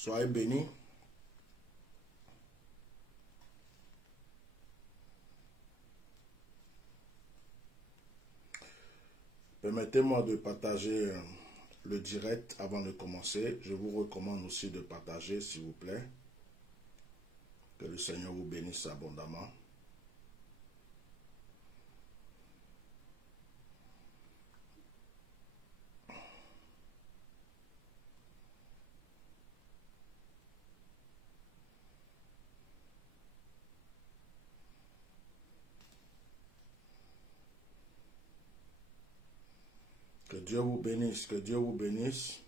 Soyez bénis. Permettez-moi de partager le direct avant de commencer. Je vous recommande aussi de partager, s'il vous plaît. Que le Seigneur vous bénisse abondamment. Que Dieu vous bénisse, que Dieu vous bénisse.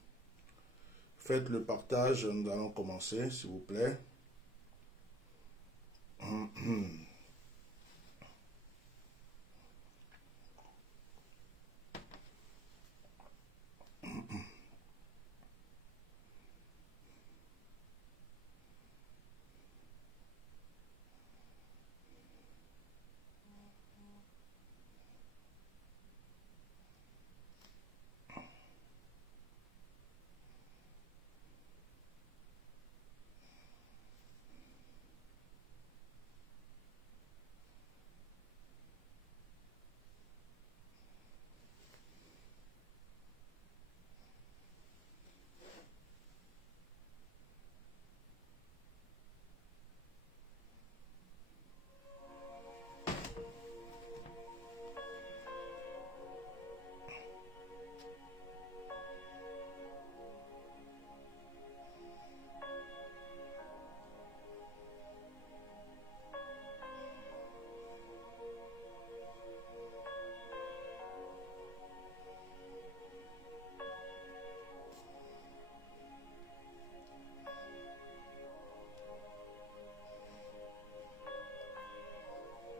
Faites le partage, nous allons commencer, s'il vous plaît.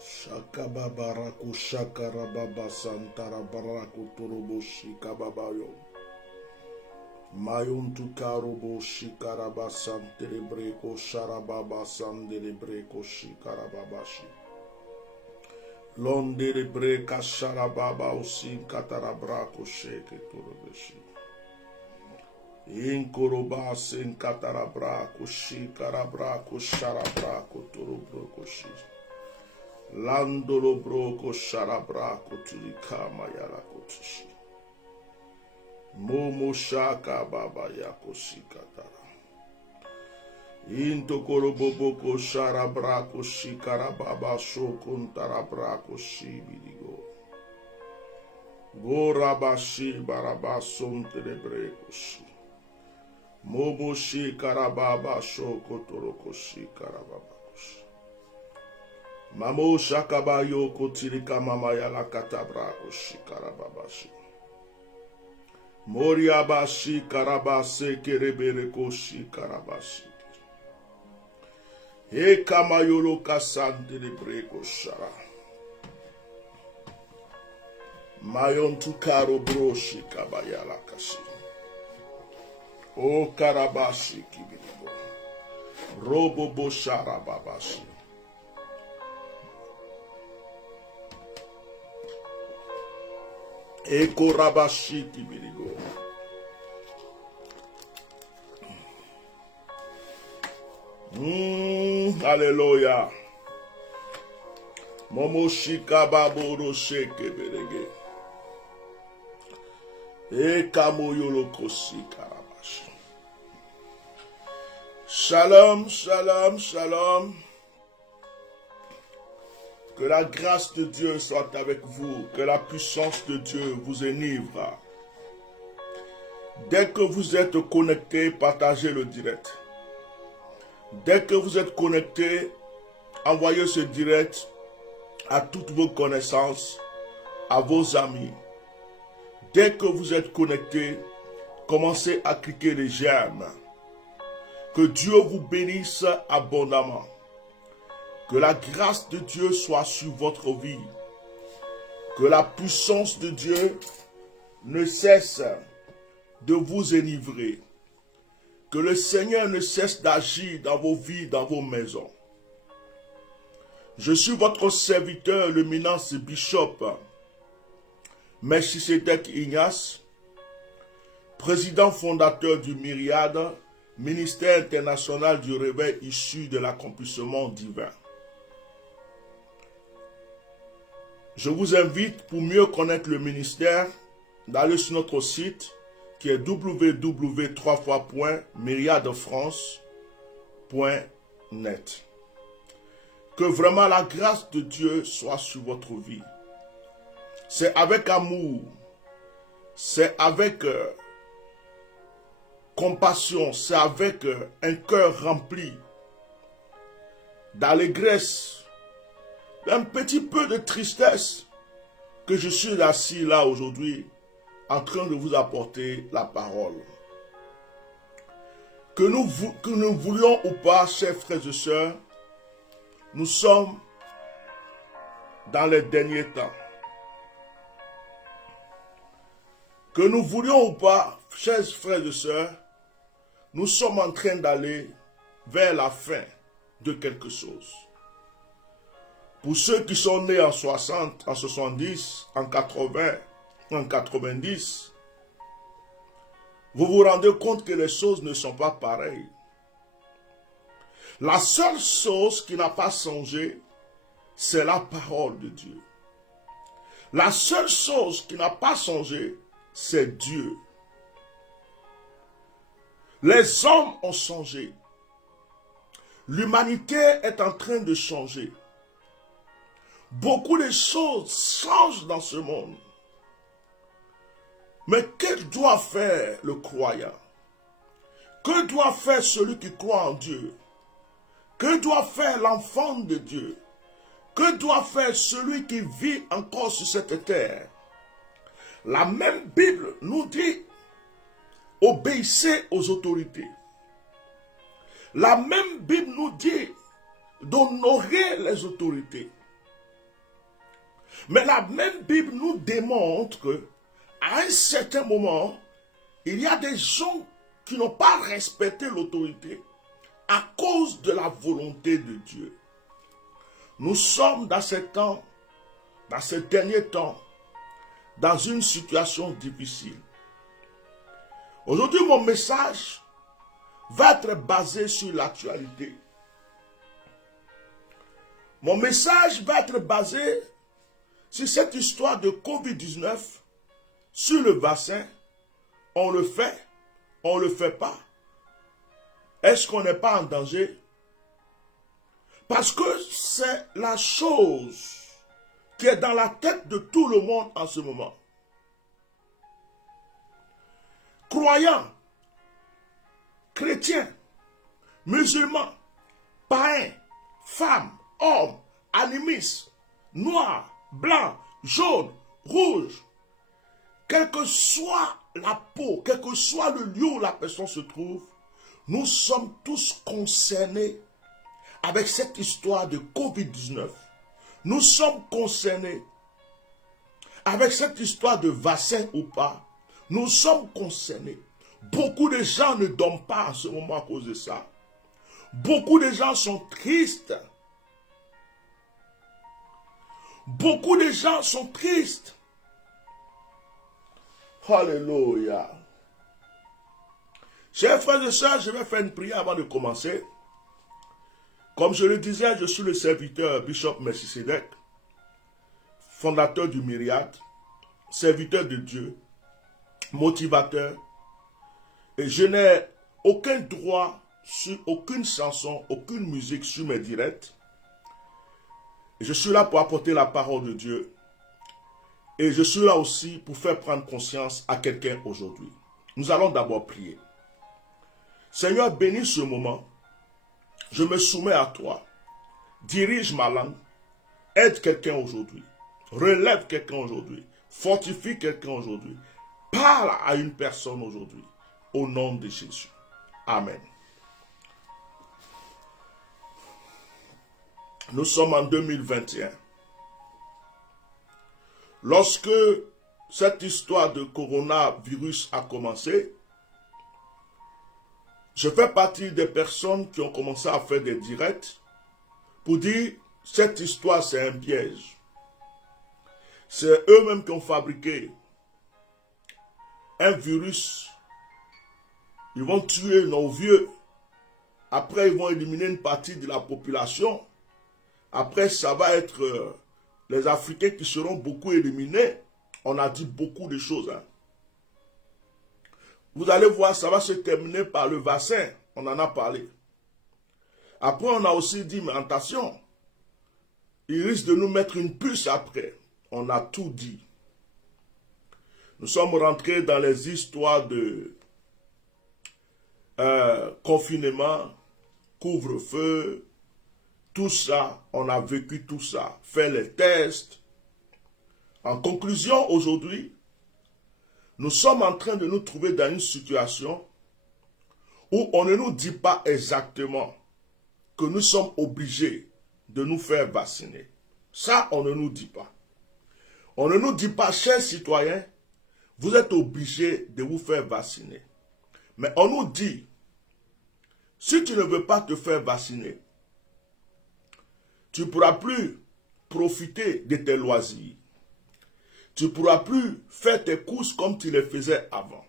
Shakababaraku shakarababa santarabaraku turubu shikababayo. Mayun tukarubu shikaraba santerebreko sharababa sandelebreko shikarababashi. Londerebreka sharababa usin katarabrako sheke turubeshi. Inkoroba sin katarabrako shikarabrako sharabrako turubroko shi. Landolo broko sharabrako tulikama yarako tushi. Momo shaka baba yako shikatara. Into koroboboko sharabrako shikarababa shokuntarabrako shibidigo. Gorabashi barabason telebreko shi. Momo shikarababa shokotoroko shikarababa shi. Mamo shakabayo kotirika mama yala katabrako shikarababashi. Moriabashi karabase kerebereko shikarabashi. Ekamayolo kasante lebreko shara. Mayon tukaro broshi kabayala kashi. O karabashi kibiribo. Robo boshara babashi. Eko rabashi kibirigo. Hallelujah. Momo shika baboro sheke berege. Eka moyolo kosi karabashi. Shalom, shalom, shalom. Que la grâce de Dieu soit avec vous, que la puissance de Dieu vous enivre. Dès que vous êtes connectés, partagez le direct. Dès que vous êtes connectés, envoyez ce direct à toutes vos connaissances, à vos amis. Dès que vous êtes connectés, commencez à cliquer les j'aime. Que Dieu vous bénisse abondamment. Que la grâce de Dieu soit sur votre vie. Que la puissance de Dieu ne cesse de vous enivrer. Que le Seigneur ne cesse d'agir dans vos vies, dans vos maisons. Je suis votre serviteur, l'éminent Bishop Melchisedec Ignace, président fondateur du Myriade ministère international du réveil issu de l'accomplissement divin. Je vous invite, pour mieux connaître le ministère, d'aller sur notre site qui est www.myriadefrance.net. Que vraiment la grâce de Dieu soit sur votre vie. C'est avec amour, c'est avec compassion, c'est avec un cœur rempli d'allégresse, d'un petit peu de tristesse, que je suis assis là aujourd'hui en train de vous apporter la parole. Que nous voulions ou pas, chers frères et sœurs, nous sommes dans les derniers temps. Que nous voulions ou pas, chers frères et sœurs, nous sommes en train d'aller vers la fin de quelque chose. Pour ceux qui sont nés en 60, en 70, en 80, en 90, vous vous rendez compte que les choses ne sont pas pareilles. La seule chose qui n'a pas changé, c'est la parole de Dieu. La seule chose qui n'a pas changé, c'est Dieu. Les hommes ont changé. L'humanité est en train de changer. Beaucoup de choses changent dans ce monde. Mais que doit faire le croyant? Que doit faire celui qui croit en Dieu? Que doit faire l'enfant de Dieu? Que doit faire celui qui vit encore sur cette terre? La même Bible nous dit, obéissez aux autorités. La même Bible nous dit d'honorer les autorités. Mais la même Bible nous démontre qu'à un certain moment, il y a des gens qui n'ont pas respecté l'autorité à cause de la volonté de Dieu. Nous sommes dans ces temps, dans ces derniers temps, dans une situation difficile. Aujourd'hui, mon message va être basé sur l'actualité. Mon message va être basé sur cette histoire de Covid-19, sur le vaccin. On le fait, on ne le fait pas. Est-ce qu'on n'est pas en danger? Parce que c'est la chose qui est dans la tête de tout le monde en ce moment. Croyants, chrétiens, musulmans, païens, femmes, hommes, animistes, noirs, blancs, jaunes, rouges, quelle que soit la peau, quel que soit le lieu où la personne se trouve, nous sommes tous concernés avec cette histoire de Covid-19. Nous sommes concernés avec cette histoire de vaccin ou pas. Nous sommes concernés. Beaucoup de gens ne dorment pas en ce moment à cause de ça. Beaucoup de gens sont tristes. Beaucoup de gens sont tristes. Alléluia. Chers frères et sœurs, je vais faire une prière avant de commencer. Comme je le disais, je suis le serviteur Bishop Melchisedec, fondateur du Myriade, serviteur de Dieu, motivateur. Et je n'ai aucun droit sur aucune chanson, aucune musique sur mes directs. Et je suis là pour apporter la parole de Dieu. Et je suis là aussi pour faire prendre conscience à quelqu'un aujourd'hui. Nous allons d'abord prier. Seigneur, bénis ce moment. Je me soumets à toi. Dirige ma langue. Aide quelqu'un aujourd'hui. Relève quelqu'un aujourd'hui. Fortifie quelqu'un aujourd'hui. Parle à une personne aujourd'hui. Au nom de Jésus. Amen. Nous sommes en 2021. Lorsque cette histoire de coronavirus a commencé, je fais partie des personnes qui ont commencé à faire des directs pour dire cette histoire c'est un piège. C'est eux-mêmes qui ont fabriqué un virus. Ils vont tuer nos vieux. Après, ils vont éliminer une partie de la population. Après, ça va être les Africains qui seront beaucoup éliminés. On a dit beaucoup de choses. Hein. Vous allez voir, ça va se terminer par le vaccin. On en a parlé. Après, on a aussi dit, mais attention, il risque de nous mettre une puce après. On a tout dit. Nous sommes rentrés dans les histoires de confinement, couvre-feu, tout ça, on a vécu tout ça, fait les tests. En conclusion, aujourd'hui, nous sommes en train de nous trouver dans une situation où on ne nous dit pas exactement que nous sommes obligés de nous faire vacciner. Ça, on ne nous dit pas. On ne nous dit pas, chers citoyens, vous êtes obligés de vous faire vacciner. Mais on nous dit, si tu ne veux pas te faire vacciner, tu ne pourras plus profiter de tes loisirs. Tu ne pourras plus faire tes courses comme tu les faisais avant.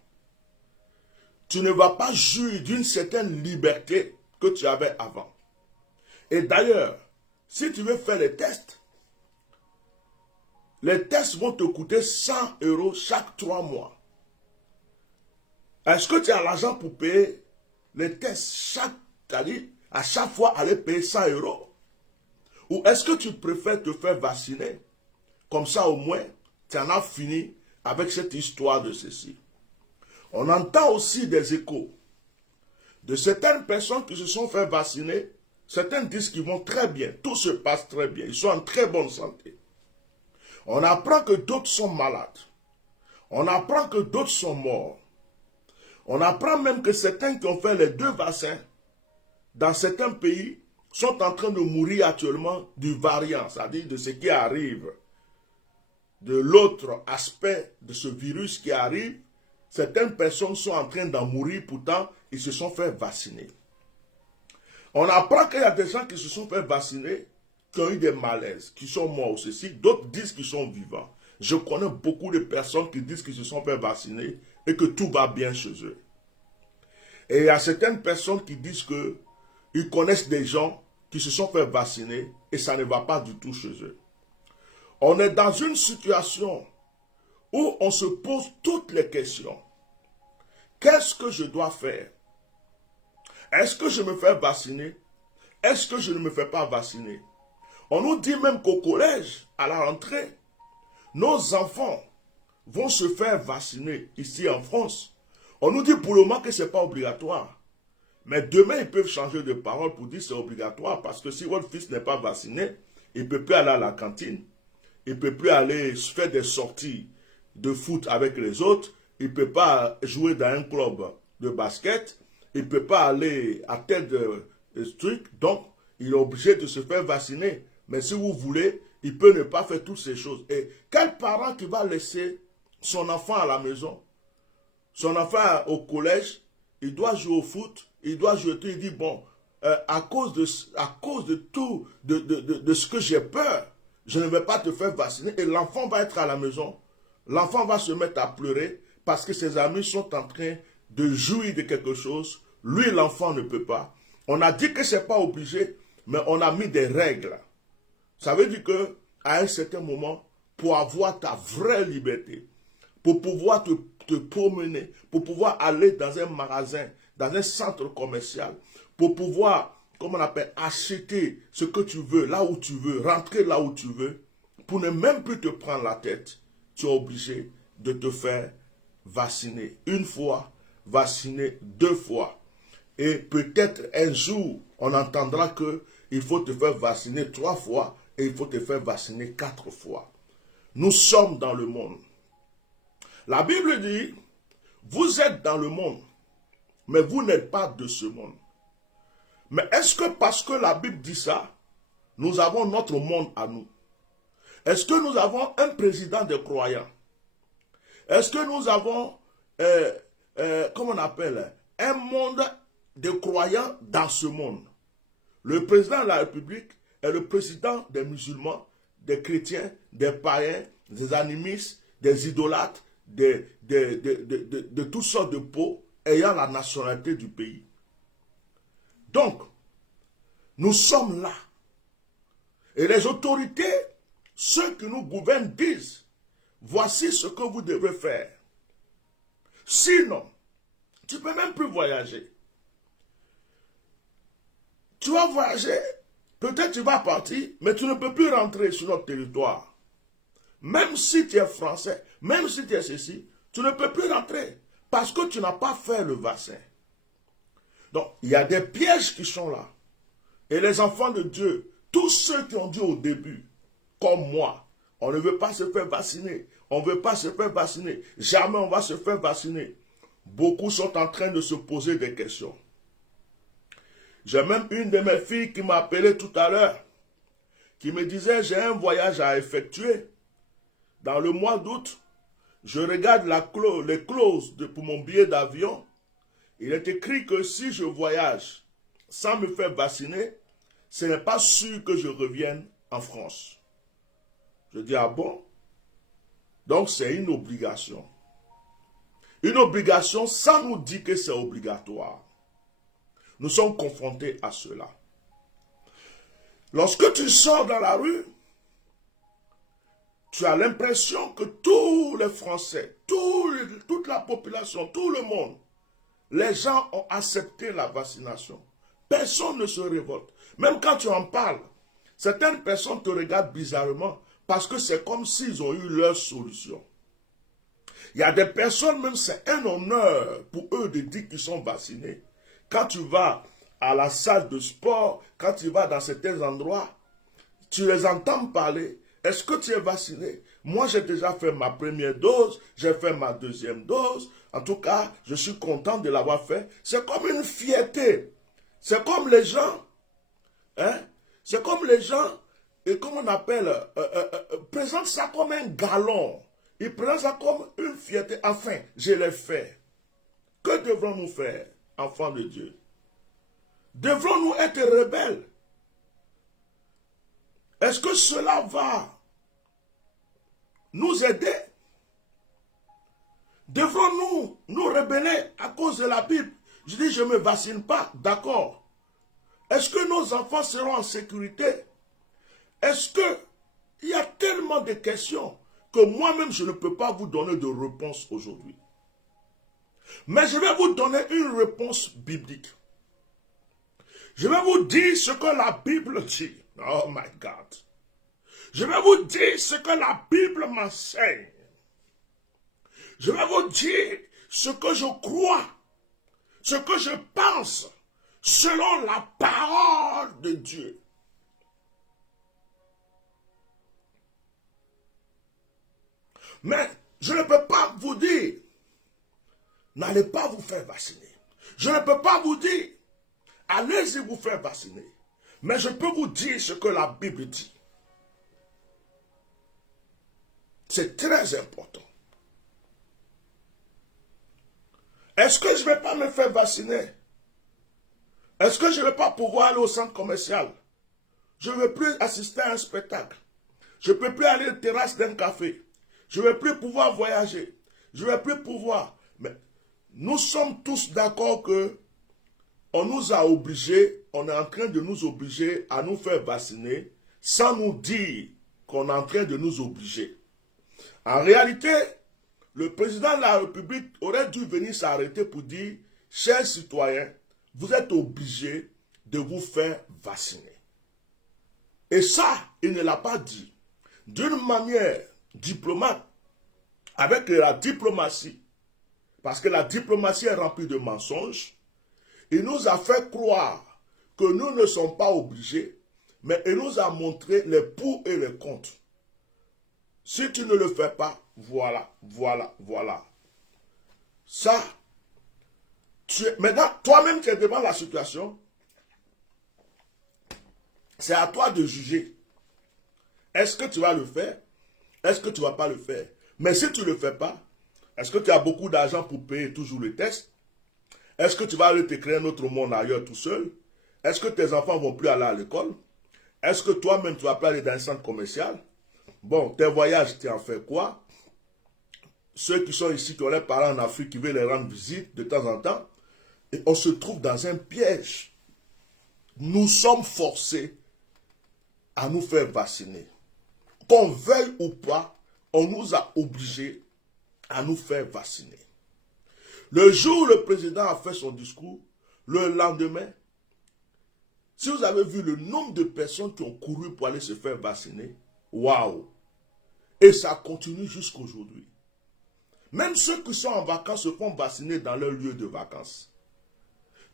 Tu ne vas pas jouir d'une certaine liberté que tu avais avant. Et d'ailleurs, si tu veux faire les tests vont te coûter 100 € chaque 3 mois. Est-ce que tu as l'argent pour payer les tests à chaque fois aller payer 100 €? Ou est-ce que tu préfères te faire vacciner? Comme ça au moins, tu en as fini avec cette histoire de ceci. On entend aussi des échos de certaines personnes qui se sont fait vacciner. Certains disent qu'ils vont très bien, tout se passe très bien, ils sont en très bonne santé. On apprend que d'autres sont malades. On apprend que d'autres sont morts. On apprend même que certains qui ont fait les 2 vaccins, dans certains pays, sont en train de mourir actuellement du variant, c'est-à-dire de ce qui arrive, de l'autre aspect de ce virus qui arrive. Certaines personnes sont en train d'en mourir, pourtant ils se sont fait vacciner. On apprend qu'il y a des gens qui se sont fait vacciner, qui ont eu des malaises, qui sont morts ou ceci, d'autres disent qu'ils sont vivants. Je connais beaucoup de personnes qui disent qu'ils se sont fait vacciner et que tout va bien chez eux. Et il y a certaines personnes qui disent qu'ils connaissent des gens qui se sont fait vacciner et ça ne va pas du tout chez eux. On est dans une situation où on se pose toutes les questions. Qu'est-ce que je dois faire? Est-ce que je me fais vacciner? Est-ce que je ne me fais pas vacciner? On nous dit même qu'au collège, à la rentrée, nos enfants vont se faire vacciner ici en France. On nous dit pour le moment que ce n'est pas obligatoire. Mais demain, ils peuvent changer de parole pour dire que c'est obligatoire. Parce que si votre fils n'est pas vacciné, il ne peut plus aller à la cantine. Il ne peut plus aller faire des sorties de foot avec les autres. Il ne peut pas jouer dans un club de basket. Il ne peut pas aller à tel truc. Donc, il est obligé de se faire vacciner. Mais si vous voulez, il peut ne pas faire toutes ces choses. Et quel parent qui va laisser son enfant à la maison, son enfant au collège, il doit jouer au foot, il doit jouer tout, il dit, bon, à cause de tout, de ce que j'ai peur, je ne vais pas te faire vacciner. Et l'enfant va être à la maison, l'enfant va se mettre à pleurer parce que ses amis sont en train de jouir de quelque chose. Lui, l'enfant ne peut pas. On a dit que ce n'est pas obligé, mais on a mis des règles. Ça veut dire qu'à un certain moment, pour avoir ta vraie liberté, pour pouvoir te promener, pour pouvoir aller dans un magasin, dans un centre commercial, pour pouvoir, comme on appelle, acheter ce que tu veux, là où tu veux, rentrer là où tu veux, pour ne même plus te prendre la tête, tu es obligé de te faire vacciner. 1 fois, vacciner 2 fois. Et peut-être un jour, on entendra qu'il faut te faire vacciner 3 fois et il faut te faire vacciner 4 fois. Nous sommes dans le monde. La Bible dit, vous êtes dans le monde, mais vous n'êtes pas de ce monde. Mais est-ce que parce que la Bible dit ça, nous avons notre monde à nous? Est-ce que nous avons un président des croyants? Est-ce que nous avons, comment on appelle, un monde de croyants dans ce monde? Le président de la République est le président des musulmans, des chrétiens, des païens, des animistes, des idolâtres, de toutes sortes de peaux ayant la nationalité du pays. Donc, Nous sommes là. Et les autorités, ceux qui nous gouvernent disent, voici ce que vous devez faire. Sinon, tu ne peux même plus voyager. Tu vas voyager, peut-être tu vas partir, mais tu ne peux plus rentrer sur notre territoire. Même si tu es français, même si tu es ceci, tu ne peux plus rentrer parce que tu n'as pas fait le vaccin. Donc, il y a des pièges qui sont là. Et les enfants de Dieu, tous ceux qui ont dit au début, comme moi, on ne veut pas se faire vacciner, on ne veut pas se faire vacciner, jamais on va se faire vacciner. Beaucoup sont en train de se poser des questions. J'ai même une de mes filles qui m'a appelé tout à l'heure, qui me disait, j'ai un voyage à effectuer. Dans le mois d'août, je regarde les clauses pour mon billet d'avion. Il est écrit que si je voyage sans me faire vacciner, ce n'est pas sûr que je revienne en France. Je dis, ah bon? Donc c'est une obligation. Une obligation sans nous dire que c'est obligatoire. Nous sommes confrontés à cela. Lorsque tu sors dans la rue, tu as l'impression que tous les Français, toute la population, tout le monde, les gens ont accepté la vaccination. Personne ne se révolte. Même quand tu en parles, certaines personnes te regardent bizarrement parce que c'est comme s'ils ont eu leur solution. Il y a des personnes, même c'est un honneur pour eux de dire qu'ils sont vaccinés. Quand tu vas à la salle de sport, quand tu vas dans certains endroits, tu les entends parler. Est-ce que tu es vacciné? Moi, j'ai déjà fait ma première dose, j'ai fait ma deuxième dose. En tout cas, je suis content de l'avoir fait. C'est comme une fierté. C'est comme les gens, c'est comme les gens, et comme on appelle, présentent ça comme un galon. Ils présentent ça comme une fierté. Enfin, je l'ai fait. Que devrons-nous faire, enfants de Dieu? Devrons-nous être rebelles? Est-ce que cela va nous aider? Devrons-nous nous rebeller à cause de la Bible? Je dis, je ne me vaccine pas, d'accord. Est-ce que nos enfants seront en sécurité? Est-ce que il y a tellement de questions que moi-même, je ne peux pas vous donner de réponse aujourd'hui. Mais je vais vous donner une réponse biblique. Je vais vous dire ce que la Bible dit. Oh my God. Je vais vous dire ce que la Bible m'enseigne. Je vais vous dire ce que je crois, ce que je pense, selon la parole de Dieu. Mais je ne peux pas vous dire, n'allez pas vous faire vacciner. Je ne peux pas vous dire, allez-y vous faire vacciner. Mais je peux vous dire ce que la Bible dit. C'est très important. Est-ce que je ne vais pas me faire vacciner? Est-ce que je ne vais pas pouvoir aller au centre commercial? Je ne vais plus assister à un spectacle. Je ne peux plus aller à la terrasse d'un café. Je ne vais plus pouvoir voyager. Je ne vais plus pouvoir. Mais nous sommes tous d'accord que on nous a obligés, on est en train de nous obliger à nous faire vacciner sans nous dire qu'on est en train de nous obliger. En réalité, le président de la République aurait dû venir s'arrêter pour dire, chers citoyens, vous êtes obligés de vous faire vacciner. Et ça, il ne l'a pas dit. D'une manière diplomate, avec la diplomatie, parce que la diplomatie est remplie de mensonges, il nous a fait croire que nous ne sommes pas obligés, mais il nous a montré les pour et les contre. Si tu ne le fais pas, voilà. Ça, maintenant, toi-même tu es devant la situation, c'est à toi de juger. Est-ce que tu vas le faire? Est-ce que tu ne vas pas le faire? Mais si tu ne le fais pas, est-ce que tu as beaucoup d'argent pour payer toujours le test? Est-ce que tu vas aller te créer un autre monde ailleurs tout seul? Est-ce que tes enfants ne vont plus aller à l'école? Est-ce que toi-même tu vas pas aller dans un centre commercial? Bon, tes voyages, tu en fais quoi? Ceux qui sont ici, qui ont leurs parents en Afrique, qui veulent les rendre visite de temps en temps, et on se trouve dans un piège. nous sommes forcés à nous faire vacciner. Qu'on veuille ou pas, on nous a obligés à nous faire vacciner. Le jour où le président a fait son discours, le lendemain, si vous avez vu le nombre de personnes qui ont couru pour aller se faire vacciner, waouh! Et ça continue jusqu'aujourd'hui. Même ceux qui sont en vacances se font vacciner dans leur lieu de vacances.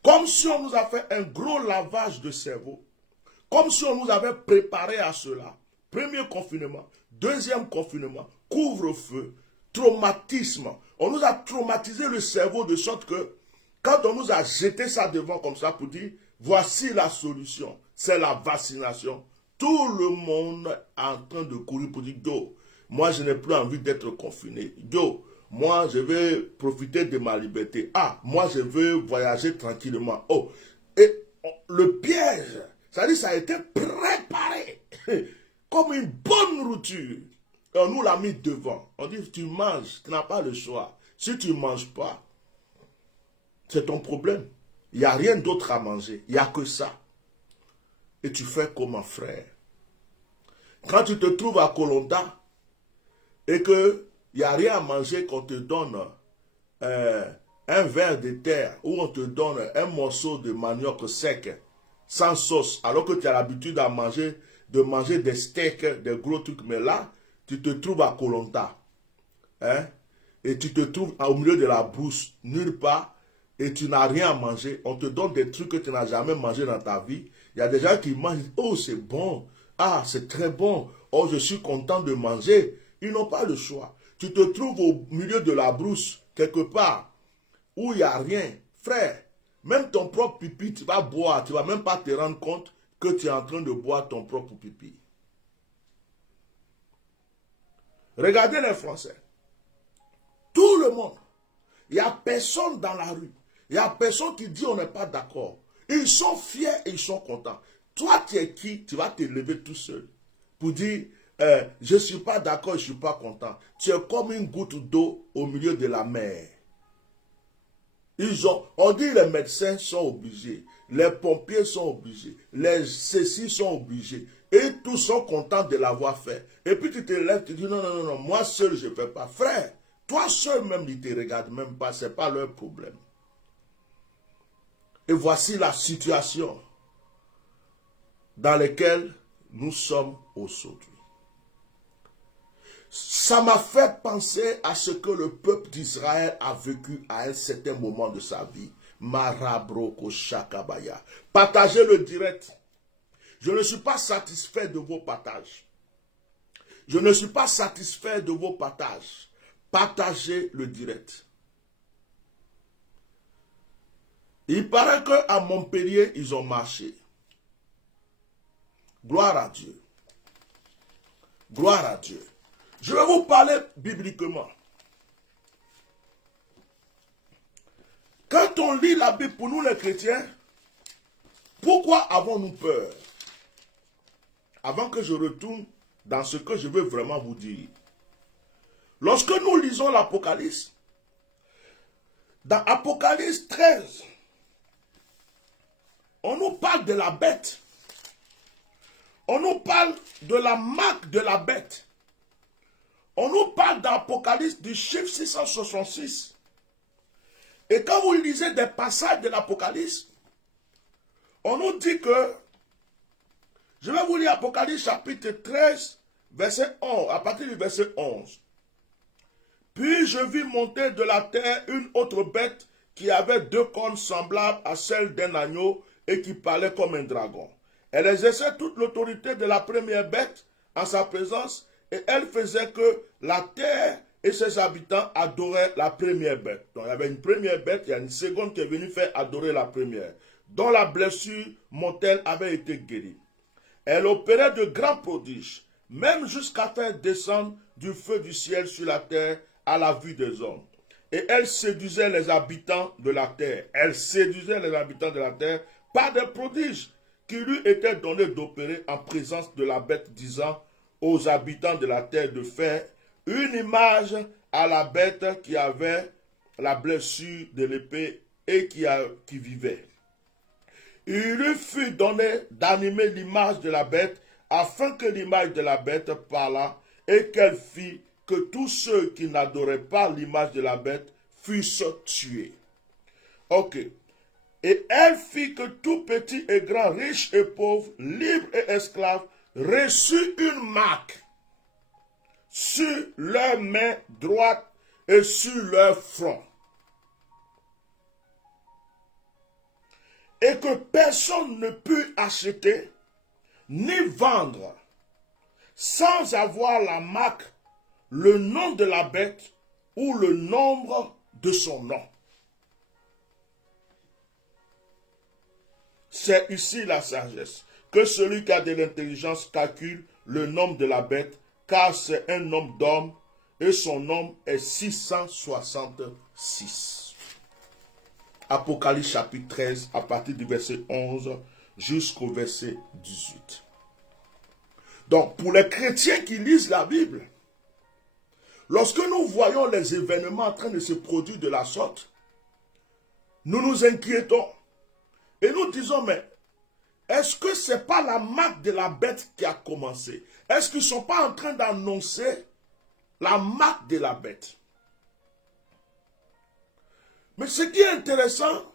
Comme si on nous a fait un gros lavage de cerveau. Comme si on nous avait préparé à cela. Premier confinement, deuxième confinement, couvre-feu, traumatisme. On nous a traumatisé le cerveau de sorte que quand on nous a jeté ça devant comme ça pour dire voici la solution, c'est la vaccination. Tout le monde est en train de courir pour dire yo, moi je n'ai plus envie d'être confiné. Yo, moi je vais profiter de ma liberté. Ah, moi je veux voyager tranquillement. Oh, et le piège, c'est-à-dire ça a été préparé comme une bonne rupture. Et on nous l'a mis devant. On dit tu manges, tu n'as pas le choix. Si tu ne manges pas, c'est ton problème. Il n'y a rien d'autre à manger. Il n'y a que ça. Et tu fais comment, frère? Quand tu te trouves à Kolonta et qu'il n'y a rien à manger, qu'on te donne un verre de terre ou on te donne un morceau de manioc sec sans sauce, alors que tu as l'habitude de manger des steaks, des gros trucs, mais là, tu te trouves à Kolonta. Hein? Et tu te trouves au milieu de la brousse, nulle part, et tu n'as rien à manger. On te donne des trucs que tu n'as jamais mangé dans ta vie. Il y a des gens qui mangent, oh c'est bon, ah c'est très bon, oh je suis content de manger. Ils n'ont pas le choix. Tu te trouves au milieu de la brousse, quelque part, où il n'y a rien. Frère, même ton propre pipi, tu vas boire, tu ne vas même pas te rendre compte que tu es en train de boire ton propre pipi. Regardez les Français. Tout le monde. Il n'y a personne dans la rue. Il n'y a personne qui dit on n'est pas d'accord. Ils sont fiers et ils sont contents. Toi, tu es qui? Tu vas te lever tout seul pour dire je ne suis pas d'accord, je ne suis pas content. Tu es comme une goutte d'eau au milieu de la mer. On dit les médecins sont obligés, les pompiers sont obligés, les ceci sont obligés. Et tous sont contents de l'avoir fait. Et puis tu te lèves, tu dis non, non, non, non, moi seul je ne fais pas. Frère, toi seul même, ils ne te regardent même pas, ce n'est pas leur problème. Et voici la situation dans laquelle nous sommes aujourd'hui. Ça m'a fait penser à ce que le peuple d'Israël a vécu à un certain moment de sa vie. Marabroko Shakabaya. Partagez le direct. Je ne suis pas satisfait de vos partages. Je ne suis pas satisfait de vos partages. Partagez le direct. Il paraît qu'à Montpellier, ils ont marché. Gloire à Dieu. Gloire à Dieu. Je vais vous parler bibliquement. Quand on lit la Bible pour nous les chrétiens, pourquoi avons-nous peur? Avant que je retourne dans ce que je veux vraiment vous dire. Lorsque nous lisons l'Apocalypse, dans Apocalypse 13, on nous parle de la bête. On nous parle de la marque de la bête. On nous parle d'Apocalypse du chiffre 666. Et quand vous lisez des passages de l'Apocalypse, on nous dit que, je vais vous lire Apocalypse chapitre 13, verset 11, à partir du verset 11. Puis je vis monter de la terre une autre bête qui avait deux cornes semblables à celles d'un agneau et qui parlait comme un dragon. Elle exerçait toute l'autorité de la première bête en sa présence et elle faisait que la terre et ses habitants adoraient la première bête. Donc il y avait une première bête, il y a une seconde qui est venue faire adorer la première, dont la blessure mortelle avait été guérie. Elle opérait de grands prodiges, même jusqu'à faire descendre du feu du ciel sur la terre à la vue des hommes. Et elle séduisait les habitants de la terre. Elle séduisait les habitants de la terre par des prodiges qui lui étaient donnés d'opérer en présence de la bête, disant aux habitants de la terre de faire une image à la bête qui avait la blessure de l'épée et qui vivait. il lui fut donné d'animer l'image de la bête, afin que l'image de la bête parlât, et qu'elle fit que tous ceux qui n'adoraient pas l'image de la bête fussent tués. Ok. Et elle fit que tout petit et grand, riche et pauvre, libre et esclave, reçut une marque sur leur main droite et sur leur front. Et que personne ne put acheter ni vendre sans avoir la marque, le nom de la bête ou le nombre de son nom. C'est ici la sagesse, que celui qui a de l'intelligence calcule le nombre de la bête, car c'est un nombre d'homme et son nombre est 666. Apocalypse chapitre 13, à partir du verset 11 jusqu'au verset 18. Donc, pour les chrétiens qui lisent la Bible, lorsque nous voyons les événements en train de se produire de la sorte, nous nous inquiétons et nous disons, mais est-ce que ce n'est pas la marque de la bête qui a commencé? Est-ce qu'ils ne sont pas en train d'annoncer la marque de la bête? Mais ce qui est intéressant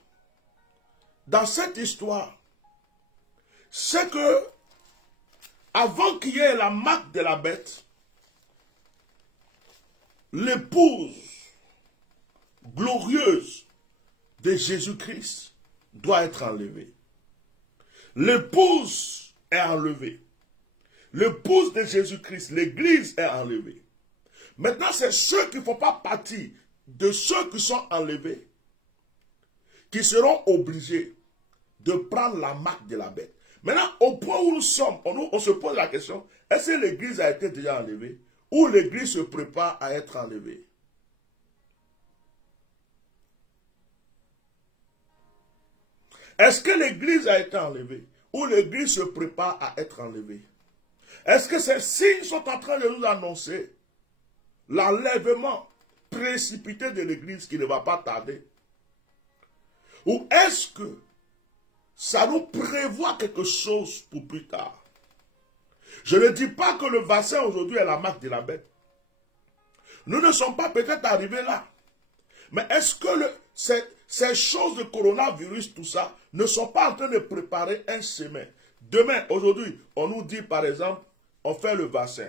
dans cette histoire, c'est que avant qu'il y ait la marque de la bête, l'épouse glorieuse de Jésus-Christ doit être enlevée. L'épouse est enlevée. L'épouse de Jésus-Christ, l'église est enlevée. Maintenant, c'est ceux qui ne font pas partie de ceux qui sont enlevés qui seront obligés de prendre la marque de la bête. Maintenant, au point où nous sommes, on se pose la question, est-ce que l'église a été déjà enlevée ou l'église se prépare à être enlevée? Est-ce que l'église a été enlevée ou l'église se prépare à être enlevée? Est-ce que ces signes sont en train de nous annoncer l'enlèvement précipité de l'église qui ne va pas tarder? Ou est-ce que ça nous prévoit quelque chose pour plus tard? Je ne dis pas que le vaccin aujourd'hui est la marque de la bête. Nous ne sommes pas peut-être arrivés là. Mais est-ce que ces choses de coronavirus, tout ça, ne sont pas en train de préparer un chemin? Demain, aujourd'hui, on nous dit par exemple, on fait le vaccin.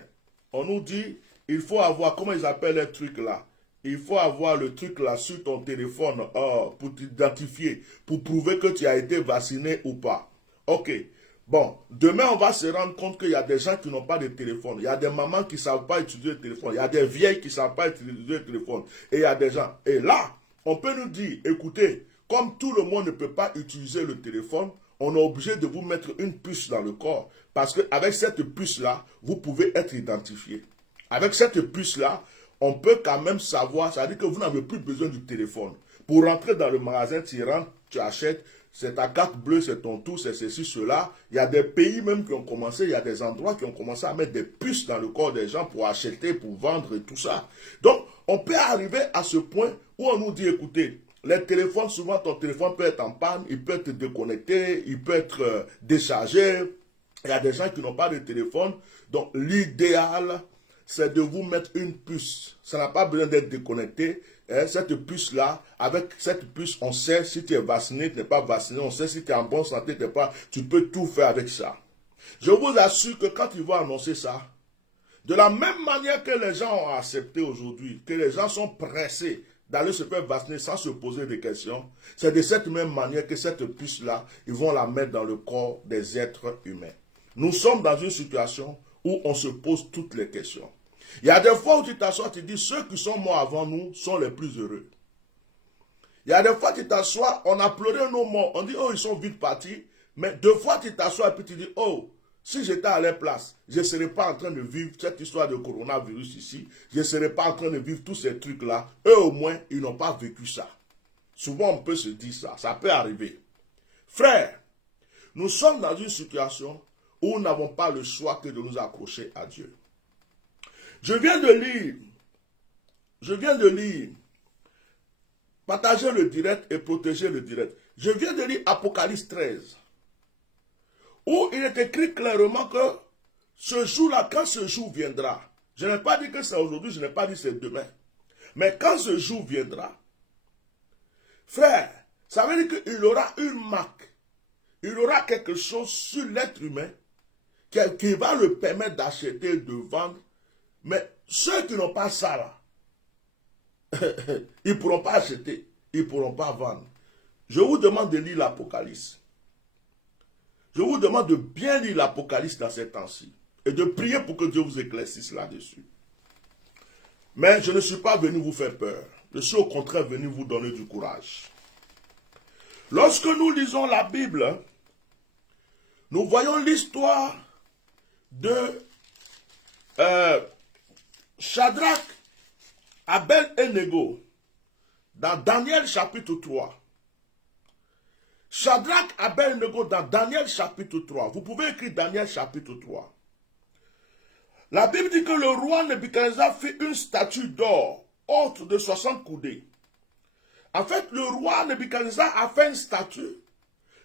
On nous dit, il faut avoir, comment ils appellent les trucs là? Il faut avoir le truc là sur ton téléphone pour t'identifier, pour prouver que tu as été vacciné ou pas. Ok. Bon, demain on va se rendre compte qu'il y a des gens qui n'ont pas de téléphone. Il y a des mamans qui ne savent pas utiliser le téléphone. Il y a des vieilles qui ne savent pas utiliser le téléphone. Et il y a des gens. Et là, on peut nous dire, écoutez, comme tout le monde ne peut pas utiliser le téléphone, on est obligé de vous mettre une puce dans le corps. Parce qu'avec cette puce-là, vous pouvez être identifié. Avec cette puce-là, on peut quand même savoir, c'est-à-dire que vous n'avez plus besoin du téléphone. Pour rentrer dans le magasin, tu rentres, tu achètes, c'est ta carte bleue, c'est ton tout, c'est ceci, cela. Il y a des pays même qui ont commencé, il y a des endroits qui ont commencé à mettre des puces dans le corps des gens pour acheter, pour vendre et tout ça. Donc, on peut arriver à ce point où on nous dit, écoutez, les téléphones, souvent ton téléphone peut être en panne, il peut être déconnecté, il peut être déchargé. Il y a des gens qui n'ont pas de téléphone. Donc, l'idéal, c'est de vous mettre une puce. Ça n'a pas besoin d'être déconnecté. Cette puce-là, avec cette puce, on sait si tu es vacciné, tu n'es pas vacciné. On sait si tu es en bonne santé, tu n'es pas. Tu peux tout faire avec ça. Je vous assure que quand ils vont annoncer ça, de la même manière que les gens ont accepté aujourd'hui, que les gens sont pressés d'aller se faire vacciner sans se poser des questions, c'est de cette même manière que cette puce-là, ils vont la mettre dans le corps des êtres humains. Nous sommes dans une situation où on se pose toutes les questions. Il y a des fois où tu t'assois, tu dis, ceux qui sont morts avant nous sont les plus heureux. Il y a des fois tu t'assois, on a pleuré nos morts, on dit, oh, ils sont vite partis. Mais deux fois tu t'assois et puis tu dis, oh, si j'étais à leur place, je ne serais pas en train de vivre cette histoire de coronavirus ici. Je ne serais pas en train de vivre tous ces trucs-là. Eux, au moins, ils n'ont pas vécu ça. Souvent, on peut se dire ça. Ça peut arriver. Frère, nous sommes dans une situation où nous n'avons pas le choix que de nous accrocher à Dieu. Je viens de lire, partager le direct et protéger le direct. Je viens de lire Apocalypse 13. où il est écrit clairement que ce jour-là, quand ce jour viendra, je n'ai pas dit que c'est aujourd'hui, je n'ai pas dit c'est demain, mais quand ce jour viendra, frère, ça veut dire qu'il aura une marque, il aura quelque chose sur l'être humain qui va le permettre d'acheter, de vendre, mais ceux qui n'ont pas ça là, ils ne pourront pas acheter, ils ne pourront pas vendre. Je vous demande de lire l'Apocalypse. Je vous demande de bien lire l'Apocalypse dans ces temps-ci et de prier pour que Dieu vous éclaircisse là-dessus. Mais je ne suis pas venu vous faire peur. Je suis au contraire venu vous donner du courage. Lorsque nous lisons la Bible, nous voyons l'histoire de Shadrach, Abed-Nego dans Daniel chapitre 3. Shadrach, Abed-Nego dans Daniel chapitre 3. Vous pouvez écrire Daniel chapitre 3. La Bible dit que le roi Nebuchadnezzar fit une statue d'or, haute de 60 coudées. En fait, le roi Nebuchadnezzar a fait une statue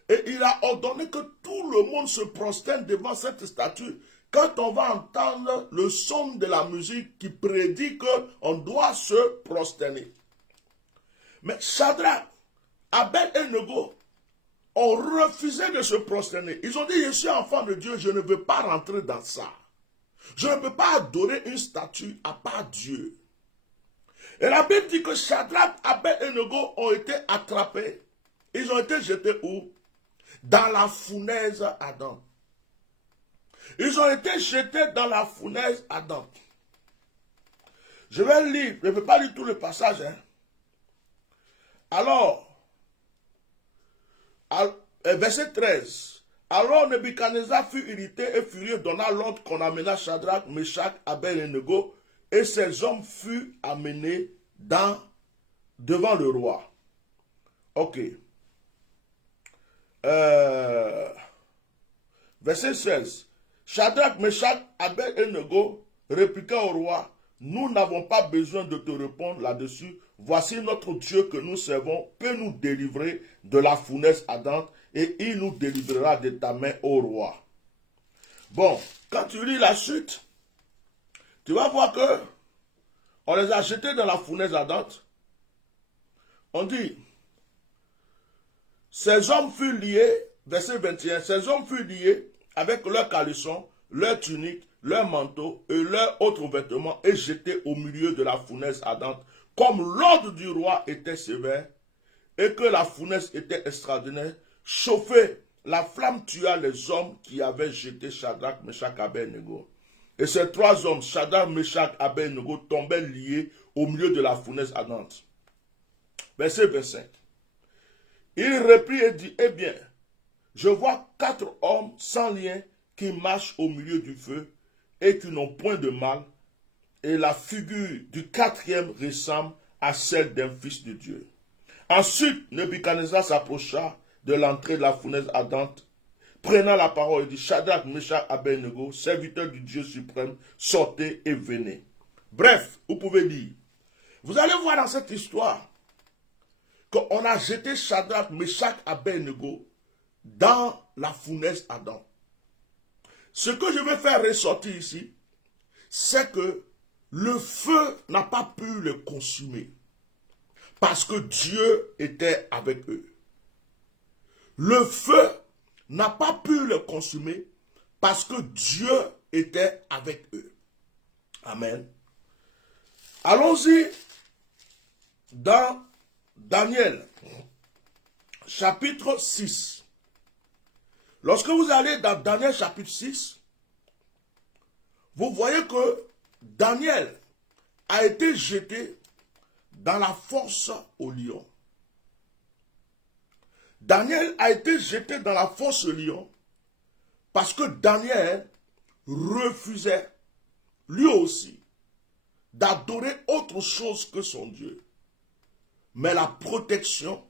et il a ordonné que tout le monde se prosterne devant cette statue. Quand on va entendre le son de la musique qui prédit qu'on doit se prosterner. Mais Shadrach, Abed-Nego ont refusé de se prosterner. Ils ont dit, je suis enfant de Dieu, je ne veux pas rentrer dans ça. Je ne peux pas adorer une statue à part Dieu. Et la Bible dit que Shadrach, Abed-Nego ont été attrapés. Ils ont été jetés où? Dans la fournaise ardente. Ils ont été jetés dans la fournaise ardente. Je vais lire, je ne vais pas lire tout le passage. Alors, verset 13. Alors Nebuchadnezzar fut irrité et furieux, donna l'ordre qu'on amena Shadrach, Meshach, Abed-Nego, et ces hommes furent amenés devant le roi. Ok. Verset 16. Shadrach, Meshach, Abed-Nego répliqua au roi, nous n'avons pas besoin de te répondre là-dessus. Voici notre Dieu que nous servons peut nous délivrer de la fournaise ardente et il nous délivrera de ta main, ô roi. Bon, quand tu lis la suite, tu vas voir que on les a jetés dans la fournaise ardente. On dit, ces hommes furent liés, verset 21, ces hommes furent liés avec leurs caleçons, leurs tuniques, leurs manteaux et leurs autres vêtements et jetés au milieu de la fournaise ardente, comme l'ordre du roi était sévère et que la fournaise était extraordinaire, chauffée, la flamme tua les hommes qui avaient jeté Shadrach, Meshach, Abed-Nego. Et ces trois hommes, Shadrach, Meshach, Abed-Nego, tombaient liés au milieu de la fournaise ardente. Verset 25. Il reprit et dit, eh bien, je vois 4 hommes sans lien qui marchent au milieu du feu et qui n'ont point de mal, et la figure du 4e ressemble à celle d'un fils de Dieu. Ensuite, Nebuchadnezzar s'approcha de l'entrée de la fournaise ardente, prenant la parole, il dit, Shadrach, Meshach, Abed-Nego, serviteurs du Dieu suprême, sortez et venez. Bref, vous pouvez lire. Vous allez voir dans cette histoire qu'on a jeté Shadrach, Meshach, Abed-Nego dans la fournaise ardente. Ce que je vais faire ressortir ici, c'est que le feu n'a pas pu les consumer parce que Dieu était avec eux. Le feu n'a pas pu les consumer parce que Dieu était avec eux. Amen. Allons-y dans Daniel, chapitre 6. Lorsque vous allez dans Daniel chapitre 6, vous voyez que Daniel a été jeté dans la fosse au lion. Daniel a été jeté dans la fosse au lion parce que Daniel refusait, lui aussi, d'adorer autre chose que son Dieu. Mais la protection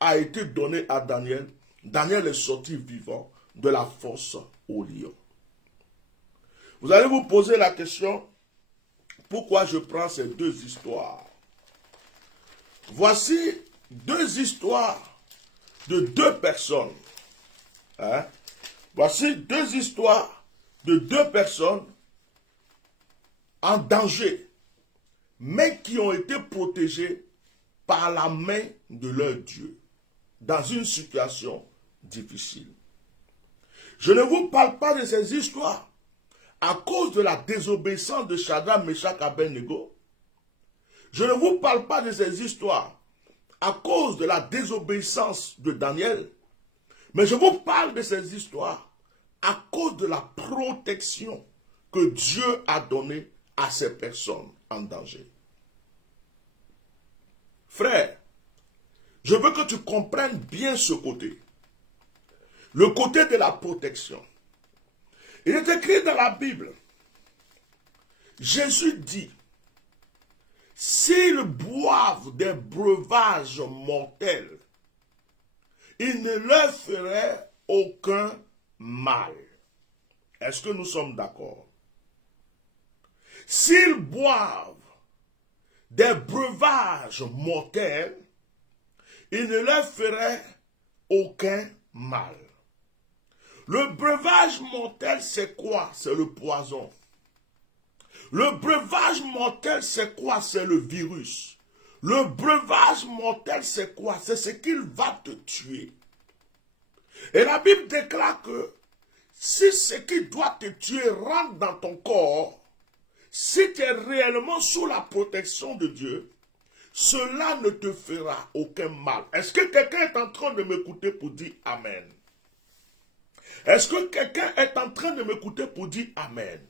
a été donnée à Daniel. Daniel est sorti vivant de la fosse au lion. Vous allez vous poser la question, pourquoi je prends ces deux histoires? Voici deux histoires de deux personnes Voici deux histoires de deux personnes en danger, mais qui ont été protégées par la main de leur Dieu, dans une situation difficile. Je ne vous parle pas de ces histoires à cause de la désobéissance de Shadrach, Meshach, Abednego. Je ne vous parle pas de ces histoires à cause de la désobéissance de Daniel, mais je vous parle de ces histoires à cause de la protection que Dieu a donnée à ces personnes en danger. Frère, je veux que tu comprennes bien ce côté. Le côté de la protection. Il est écrit dans la Bible, Jésus dit, s'ils boivent des breuvages mortels, il ne leur ferait aucun mal. Est-ce que nous sommes d'accord? S'ils boivent des breuvages mortels, il ne leur ferait aucun mal. Le breuvage mortel, c'est quoi? C'est le poison. Le breuvage mortel, c'est quoi? C'est le virus. Le breuvage mortel, c'est quoi? C'est ce qu'il va te tuer. Et la Bible déclare que si ce qui doit te tuer rentre dans ton corps, si tu es réellement sous la protection de Dieu, cela ne te fera aucun mal. Est-ce que quelqu'un est en train de m'écouter pour dire Amen? Est-ce que quelqu'un est en train de m'écouter pour dire Amen?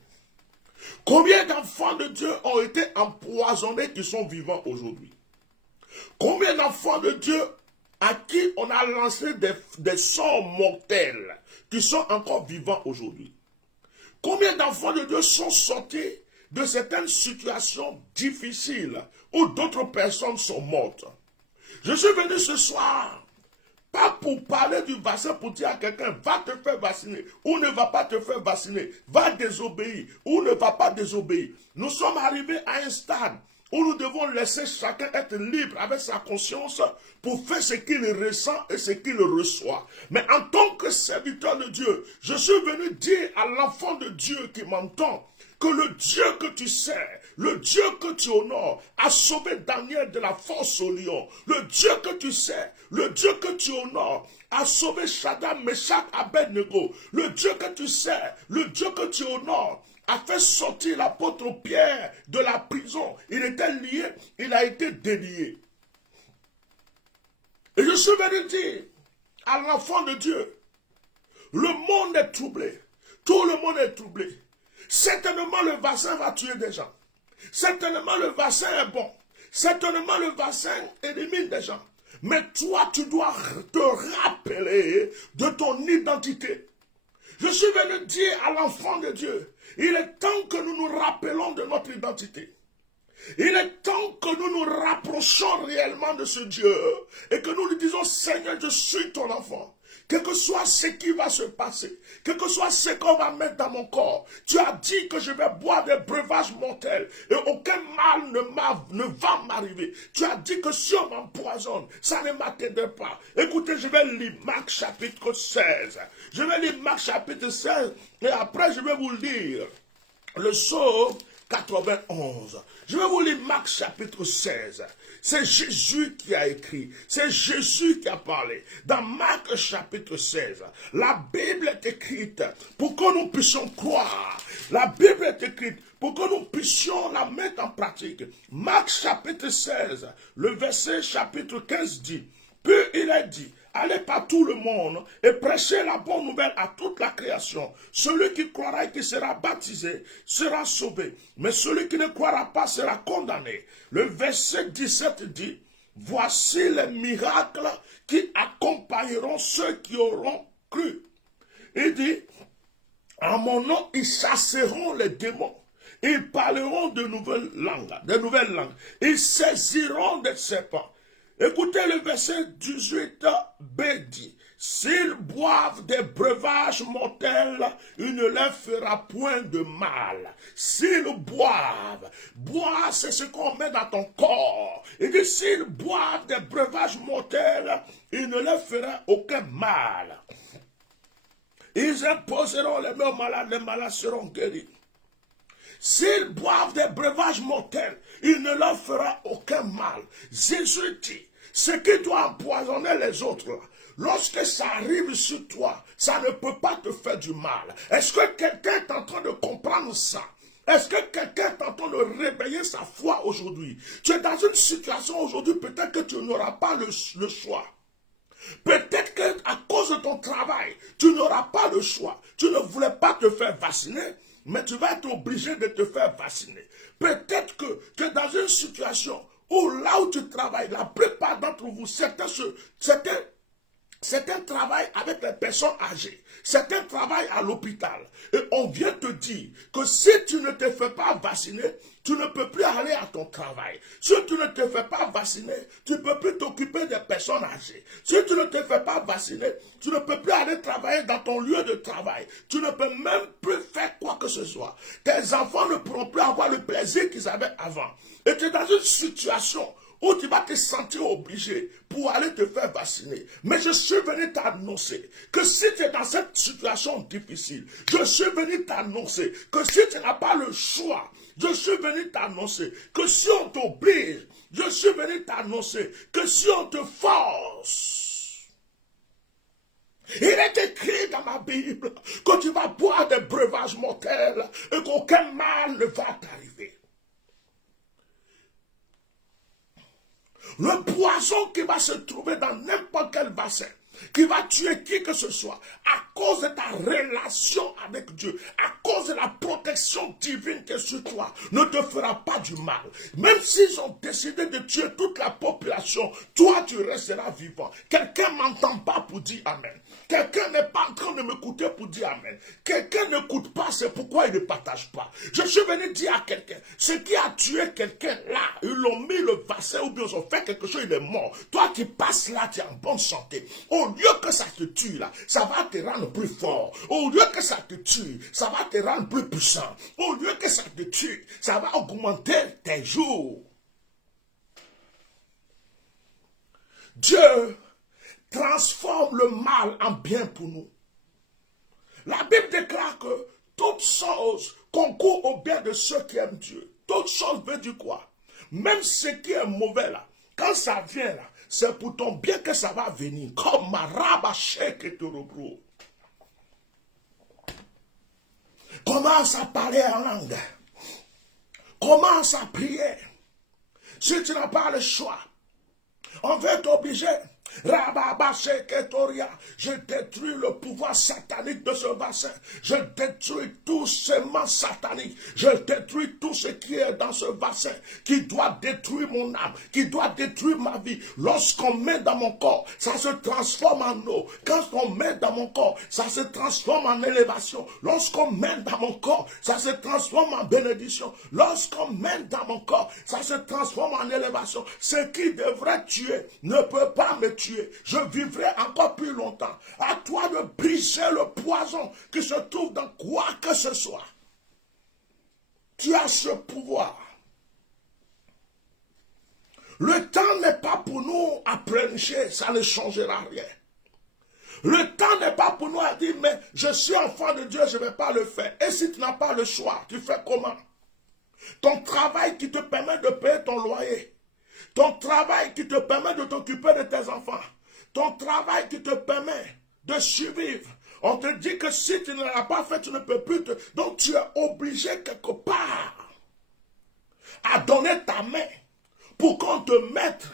Combien d'enfants de Dieu ont été empoisonnés qui sont vivants aujourd'hui? Combien d'enfants de Dieu à qui on a lancé des sorts mortels qui sont encore vivants aujourd'hui? Combien d'enfants de Dieu sont sortis de certaines situations difficiles où d'autres personnes sont mortes? Je suis venu ce soir pas pour parler du vaccin pour dire à quelqu'un, va te faire vacciner ou ne va pas te faire vacciner, va désobéir ou ne va pas désobéir. Nous sommes arrivés à un stade où nous devons laisser chacun être libre avec sa conscience pour faire ce qu'il ressent et ce qu'il reçoit. Mais en tant que serviteur de Dieu, je suis venu dire à l'enfant de Dieu qui m'entend que le Dieu que tu sers, le Dieu que tu honores, a sauvé Daniel de la fosse au lion. Le Dieu que tu sers, le Dieu que tu honores, a sauvé Shadrach, Meshach, Abednego. Le Dieu que tu sers, le Dieu que tu honores, a fait sortir l'apôtre Pierre de la prison. Il était lié, il a été délié. Et je suis venu dire à l'enfant de Dieu, le monde est troublé, tout le monde est troublé. Certainement le vaccin va tuer des gens. Certainement le vaccin est bon. Certainement le vaccin élimine des gens. Mais toi, tu dois te rappeler de ton identité. Je suis venu dire à l'enfant de Dieu, il est temps que nous nous rappelons de notre identité. Il est temps que nous nous rapprochons réellement de ce Dieu et que nous lui disons, Seigneur, je suis ton enfant. Quel que soit ce qui va se passer, quel que soit ce qu'on va mettre dans mon corps, tu as dit que je vais boire des breuvages mortels et aucun mal ne va m'arriver. Tu as dit que si on m'empoisonne, ça ne m'atteindra pas. Écoutez, je vais lire Marc chapitre 16. Je vais lire Marc chapitre 16 et après je vais vous lire le psaume 91. Je vais vous lire Marc chapitre 16. C'est Jésus qui a écrit. C'est Jésus qui a parlé. Dans Marc chapitre 16, la Bible est écrite pour que nous puissions croire. La Bible est écrite pour que nous puissions la mettre en pratique. Marc chapitre 16, le verset chapitre 15 dit, puis il a dit, allez par tout le monde et prêchez la bonne nouvelle à toute la création. Celui qui croira et qui sera baptisé sera sauvé, mais celui qui ne croira pas sera condamné. Le verset 17 dit, voici les miracles qui accompagneront ceux qui auront cru. Il dit, en mon nom, ils chasseront les démons. Ils parleront de nouvelles langues. Ils saisiront des serpents. Écoutez le verset 18b dit, s'ils boivent des breuvages mortels, il ne leur fera point de mal. S'ils boivent, boire c'est ce qu'on met dans ton corps. Il dit, s'ils boivent des breuvages mortels, il ne leur fera aucun mal. Ils imposeront les mains aux malades, les malades seront guéris. S'ils boivent des breuvages mortels, il ne leur fera aucun mal. Jésus dit, ce qui doit empoisonner les autres, lorsque ça arrive sur toi, ça ne peut pas te faire du mal. Est-ce que quelqu'un est en train de comprendre ça? Est-ce que quelqu'un est en train de réveiller sa foi aujourd'hui? Tu es dans une situation aujourd'hui, peut-être que tu n'auras pas le choix. Peut-être qu'à cause de ton travail, tu n'auras pas le choix. Tu ne voulais pas te faire vacciner, mais tu vas être obligé de te faire vacciner. Peut-être que tu es dans une situation où là où tu travailles, la plupart d'entre vous, certains travaillent avec les personnes âgées. Certains travaillent à l'hôpital. Et on vient te dire que si tu ne te fais pas vacciner, tu ne peux plus aller à ton travail. Si tu ne te fais pas vacciner, tu ne peux plus t'occuper des personnes âgées. Si tu ne te fais pas vacciner, tu ne peux plus aller travailler dans ton lieu de travail. Tu ne peux même plus faire quoi que ce soit. Tes enfants ne pourront plus avoir le plaisir qu'ils avaient avant. Et tu es dans une situation où tu vas te sentir obligé pour aller te faire vacciner. Mais je suis venu t'annoncer que si tu es dans cette situation difficile, je suis venu t'annoncer que si tu n'as pas le choix, je suis venu t'annoncer que si on t'oblige, je suis venu t'annoncer que si on te force, il est écrit dans ma Bible que tu vas boire des breuvages mortels et qu'aucun mal ne va t'arriver. Le poison qui va se trouver dans n'importe quel bassin, qui va tuer qui que ce soit, à cause de ta relation avec Dieu, à cause de la protection divine qui est sur toi, ne te fera pas du mal. Même s'ils ont décidé de tuer toute la population, toi tu resteras vivant. Quelqu'un ne m'entend pas pour dire Amen. Quelqu'un n'est pas en train de m'écouter pour dire Amen. Quelqu'un n'écoute pas, c'est pourquoi il ne partage pas. Je suis venu dire à quelqu'un, ce qui a tué quelqu'un là, ils l'ont mis le vaccin ou bien ils ont fait quelque chose, il est mort. Toi qui passes là, tu es en bonne santé. Au lieu que ça te tue là, ça va te rendre plus fort. Au lieu que ça te tue, ça va te rendre plus puissant. Au lieu que ça te tue, ça va augmenter tes jours. Dieu transforme le mal en bien pour nous. La Bible déclare que toutes choses concourent au bien de ceux qui aiment Dieu. Toutes choses veut dire quoi? Même ce qui est mauvais là, quand ça vient là, c'est pour ton bien que ça va venir. Comme Maraba Sheke Torobro. Commence à parler en langue. Commence à prier. Si tu n'as pas le choix, on va t'obliger. Je détruis le pouvoir satanique de ce bassin. Je détruis tout sément satanique. Je détruis tout ce qui est dans ce bassin, qui doit détruire mon âme, qui doit détruire ma vie. Lorsqu'on met dans mon corps, ça se transforme en eau. Quand on met dans mon corps, ça se transforme en élévation. Lorsqu'on met dans mon corps, ça se transforme en bénédiction. Lorsqu'on met dans mon corps, ça se transforme en élévation. Ce qui devrait tuer ne peut pas me tuer. Je vivrai encore plus longtemps. À toi de briser le poison qui se trouve dans quoi que ce soit. Tu as ce pouvoir. Le temps n'est pas pour nous à prêcher, ça ne changera rien. Le temps n'est pas pour nous à dire, mais je suis enfant de Dieu, je ne vais pas le faire. Et si tu n'as pas le choix, tu fais comment? Ton travail qui te permet de payer ton loyer. Ton travail qui te permet de t'occuper de tes enfants. Ton travail qui te permet de survivre. On te dit que si tu ne l'as pas fait, tu ne peux plus te... Donc tu es obligé quelque part à donner ta main pour qu'on te mette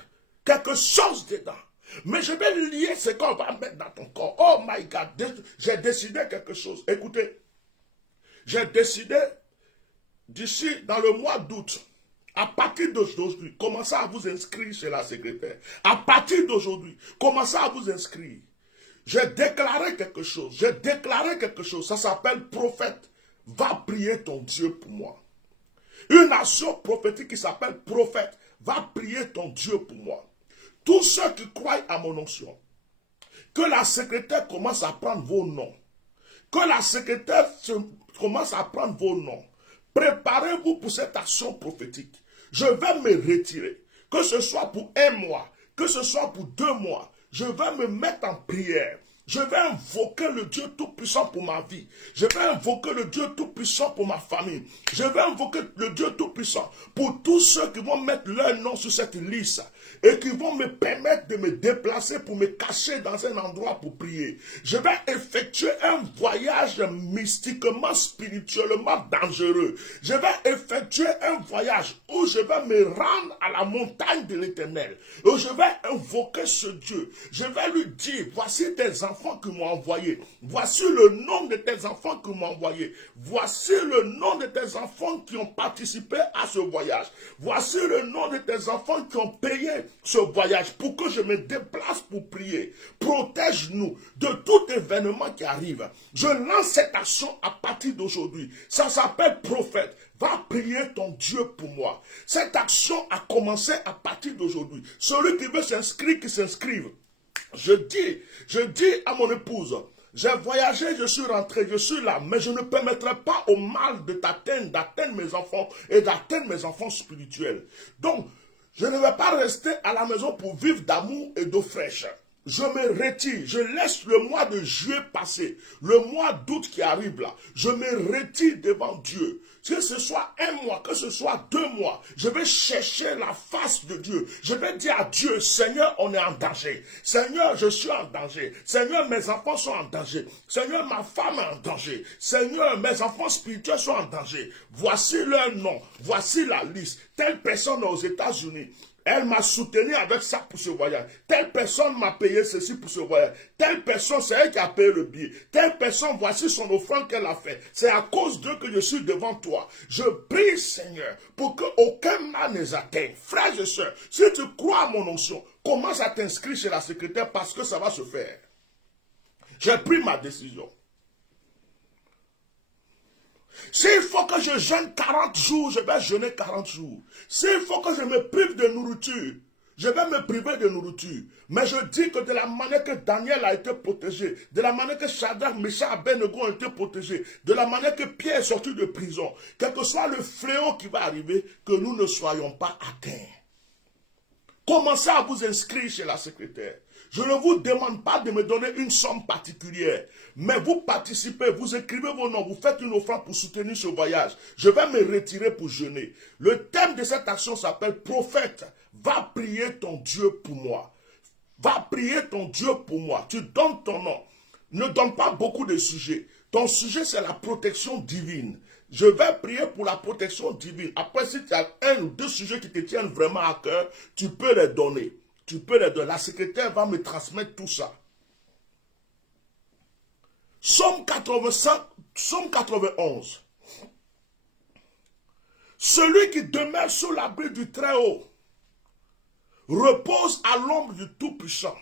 quelque chose dedans. Mais je vais lier ce qu'on va mettre dans ton corps. Oh my God, j'ai décidé quelque chose. Écoutez, j'ai décidé d'ici dans le mois d'août, à partir d'aujourd'hui, commencez à vous inscrire chez la secrétaire. À partir d'aujourd'hui, commencez à vous inscrire. J'ai déclaré quelque chose. J'ai déclaré quelque chose. Ça s'appelle prophète. Va prier ton Dieu pour moi. Une action prophétique qui s'appelle prophète. Va prier ton Dieu pour moi. Tous ceux qui croient à mon onction, que la secrétaire commence à prendre vos noms. Que la secrétaire commence à prendre vos noms. Préparez-vous pour cette action prophétique. Je vais me retirer. Que ce soit pour un mois, que ce soit pour 2 mois. Je vais me mettre en prière. Je vais invoquer le Dieu Tout-Puissant pour ma vie. Je vais invoquer le Dieu Tout-Puissant pour ma famille. Je vais invoquer le Dieu Tout-Puissant pour tous ceux qui vont mettre leur nom sur cette liste et qui vont me permettre de me déplacer pour me cacher dans un endroit pour prier. Je vais effectuer un voyage mystiquement, spirituellement dangereux. Je vais effectuer un voyage où je vais me rendre à la montagne de l'Éternel. Où je vais invoquer ce Dieu. Je vais lui dire, voici tes enfants qui m'ont envoyé. Voici le nom de tes enfants qui m'ont envoyé. Voici le nom de tes enfants qui ont participé à ce voyage. Voici le nom de tes enfants qui ont payé ce voyage pour que je me déplace pour prier. Protège-nous de tout événement qui arrive. Je lance cette action à partir d'aujourd'hui. Ça s'appelle prophète. Va prier ton Dieu pour moi. Cette action a commencé à partir d'aujourd'hui. Celui qui veut s'inscrire, qui s'inscrive. Je dis à mon épouse, j'ai voyagé, je suis rentré, je suis là, mais je ne permettrai pas au mal de d'atteindre mes enfants et d'atteindre mes enfants spirituels. Donc, je ne vais pas rester à la maison pour vivre d'amour et d'eau fraîche. Je me retire, je laisse le mois de juillet passer, le mois d'août qui arrive là, je me retire devant Dieu. Que ce soit un mois, que ce soit 2 mois, je vais chercher la face de Dieu. Je vais dire à Dieu, Seigneur, on est en danger. Seigneur, je suis en danger. Seigneur, mes enfants sont en danger. Seigneur, ma femme est en danger. Seigneur, mes enfants spirituels sont en danger. Voici leur nom, voici la liste. Telle personne aux États-Unis. Elle m'a soutenu avec ça pour ce voyage. Telle personne m'a payé ceci pour ce voyage. Telle personne, c'est elle qui a payé le billet. Telle personne, voici son offrande qu'elle a fait. C'est à cause d'eux que je suis devant toi. Je prie, Seigneur, pour qu'aucun mal ne les atteigne. Frères et sœurs, si tu crois à mon onction, commence à t'inscrire chez la secrétaire parce que ça va se faire. J'ai pris ma décision. S'il faut que je jeûne 40 jours, je vais jeûner 40 jours. S'il faut que je me prive de nourriture, je vais me priver de nourriture. Mais je dis que de la manière que Daniel a été protégé, de la manière que Shadrach, Meshach et Abednego ont été protégés, de la manière que Pierre est sorti de prison, quel que soit le fléau qui va arriver, que nous ne soyons pas atteints. Commencez à vous inscrire chez la secrétaire. Je ne vous demande pas de me donner une somme particulière, mais vous participez, vous écrivez vos noms, vous faites une offrande pour soutenir ce voyage. Je vais me retirer pour jeûner. Le thème de cette action s'appelle prophète. Va prier ton Dieu pour moi. Va prier ton Dieu pour moi. Tu donnes ton nom. Ne donne pas beaucoup de sujets. Ton sujet, c'est la protection divine. Je vais prier pour la protection divine. Après, si tu as 1 ou 2 sujets qui te tiennent vraiment à cœur, tu peux les donner. Tu peux les donner. La secrétaire va me transmettre tout ça. Psaume 91. Celui qui demeure sous l'abri du Très-Haut repose à l'ombre du Tout-Puissant.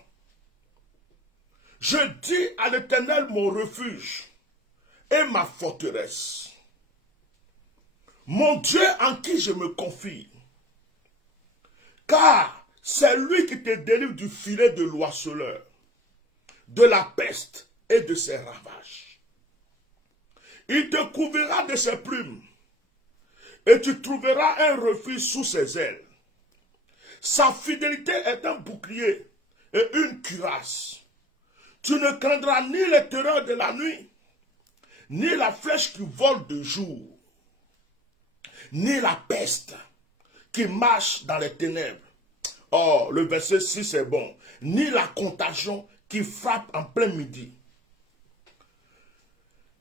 Je dis à l'Éternel mon refuge et ma forteresse, mon Dieu en qui je me confie. Car c'est lui qui te délivre du filet de l'oiseleur, de la peste et de ses ravages. Il te couvrira de ses plumes et tu trouveras un refuge sous ses ailes. Sa fidélité est un bouclier et une cuirasse. Tu ne craindras ni les terreurs de la nuit, ni la flèche qui vole de jour, ni la peste qui marche dans les ténèbres. Oh, le verset 6 est bon. Ni la contagion qui frappe en plein midi.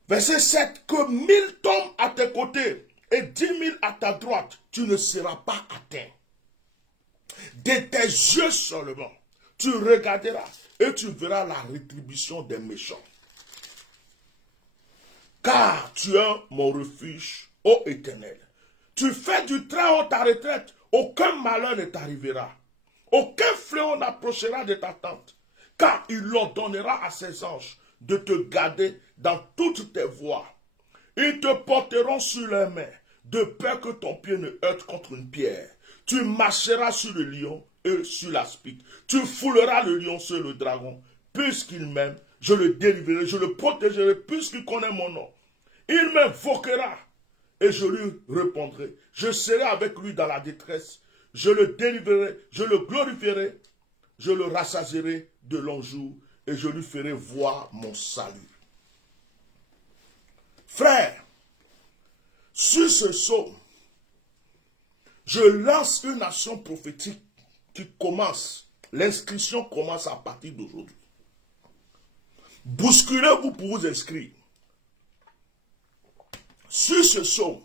Verset 7. Que 1000 tombent à tes côtés et 10 000 à ta droite, tu ne seras pas atteint. De tes yeux seulement, tu regarderas et tu verras la rétribution des méchants. Car tu es mon refuge, ô Éternel. Tu fais du Très-Haut ta retraite, aucun malheur ne t'arrivera. Aucun fléau n'approchera de ta tente, car il ordonnera à ses anges de te garder dans toutes tes voies. Ils te porteront sur leurs mains, de peur que ton pied ne heurte contre une pierre. Tu marcheras sur le lion et sur l'aspic. Tu fouleras le lion sur le dragon. Puisqu'il m'aime, je le délivrerai, je le protégerai, puisqu'il connaît mon nom. Il m'invoquera et je lui répondrai. Je serai avec lui dans la détresse. Je le délivrerai, je le glorifierai, je le rassasierai de longs jours et je lui ferai voir mon salut. Frère, sur ce psaume, je lance une action prophétique qui commence. L'inscription commence à partir d'aujourd'hui. Bousculez-vous pour vous inscrire. Sur ce psaume,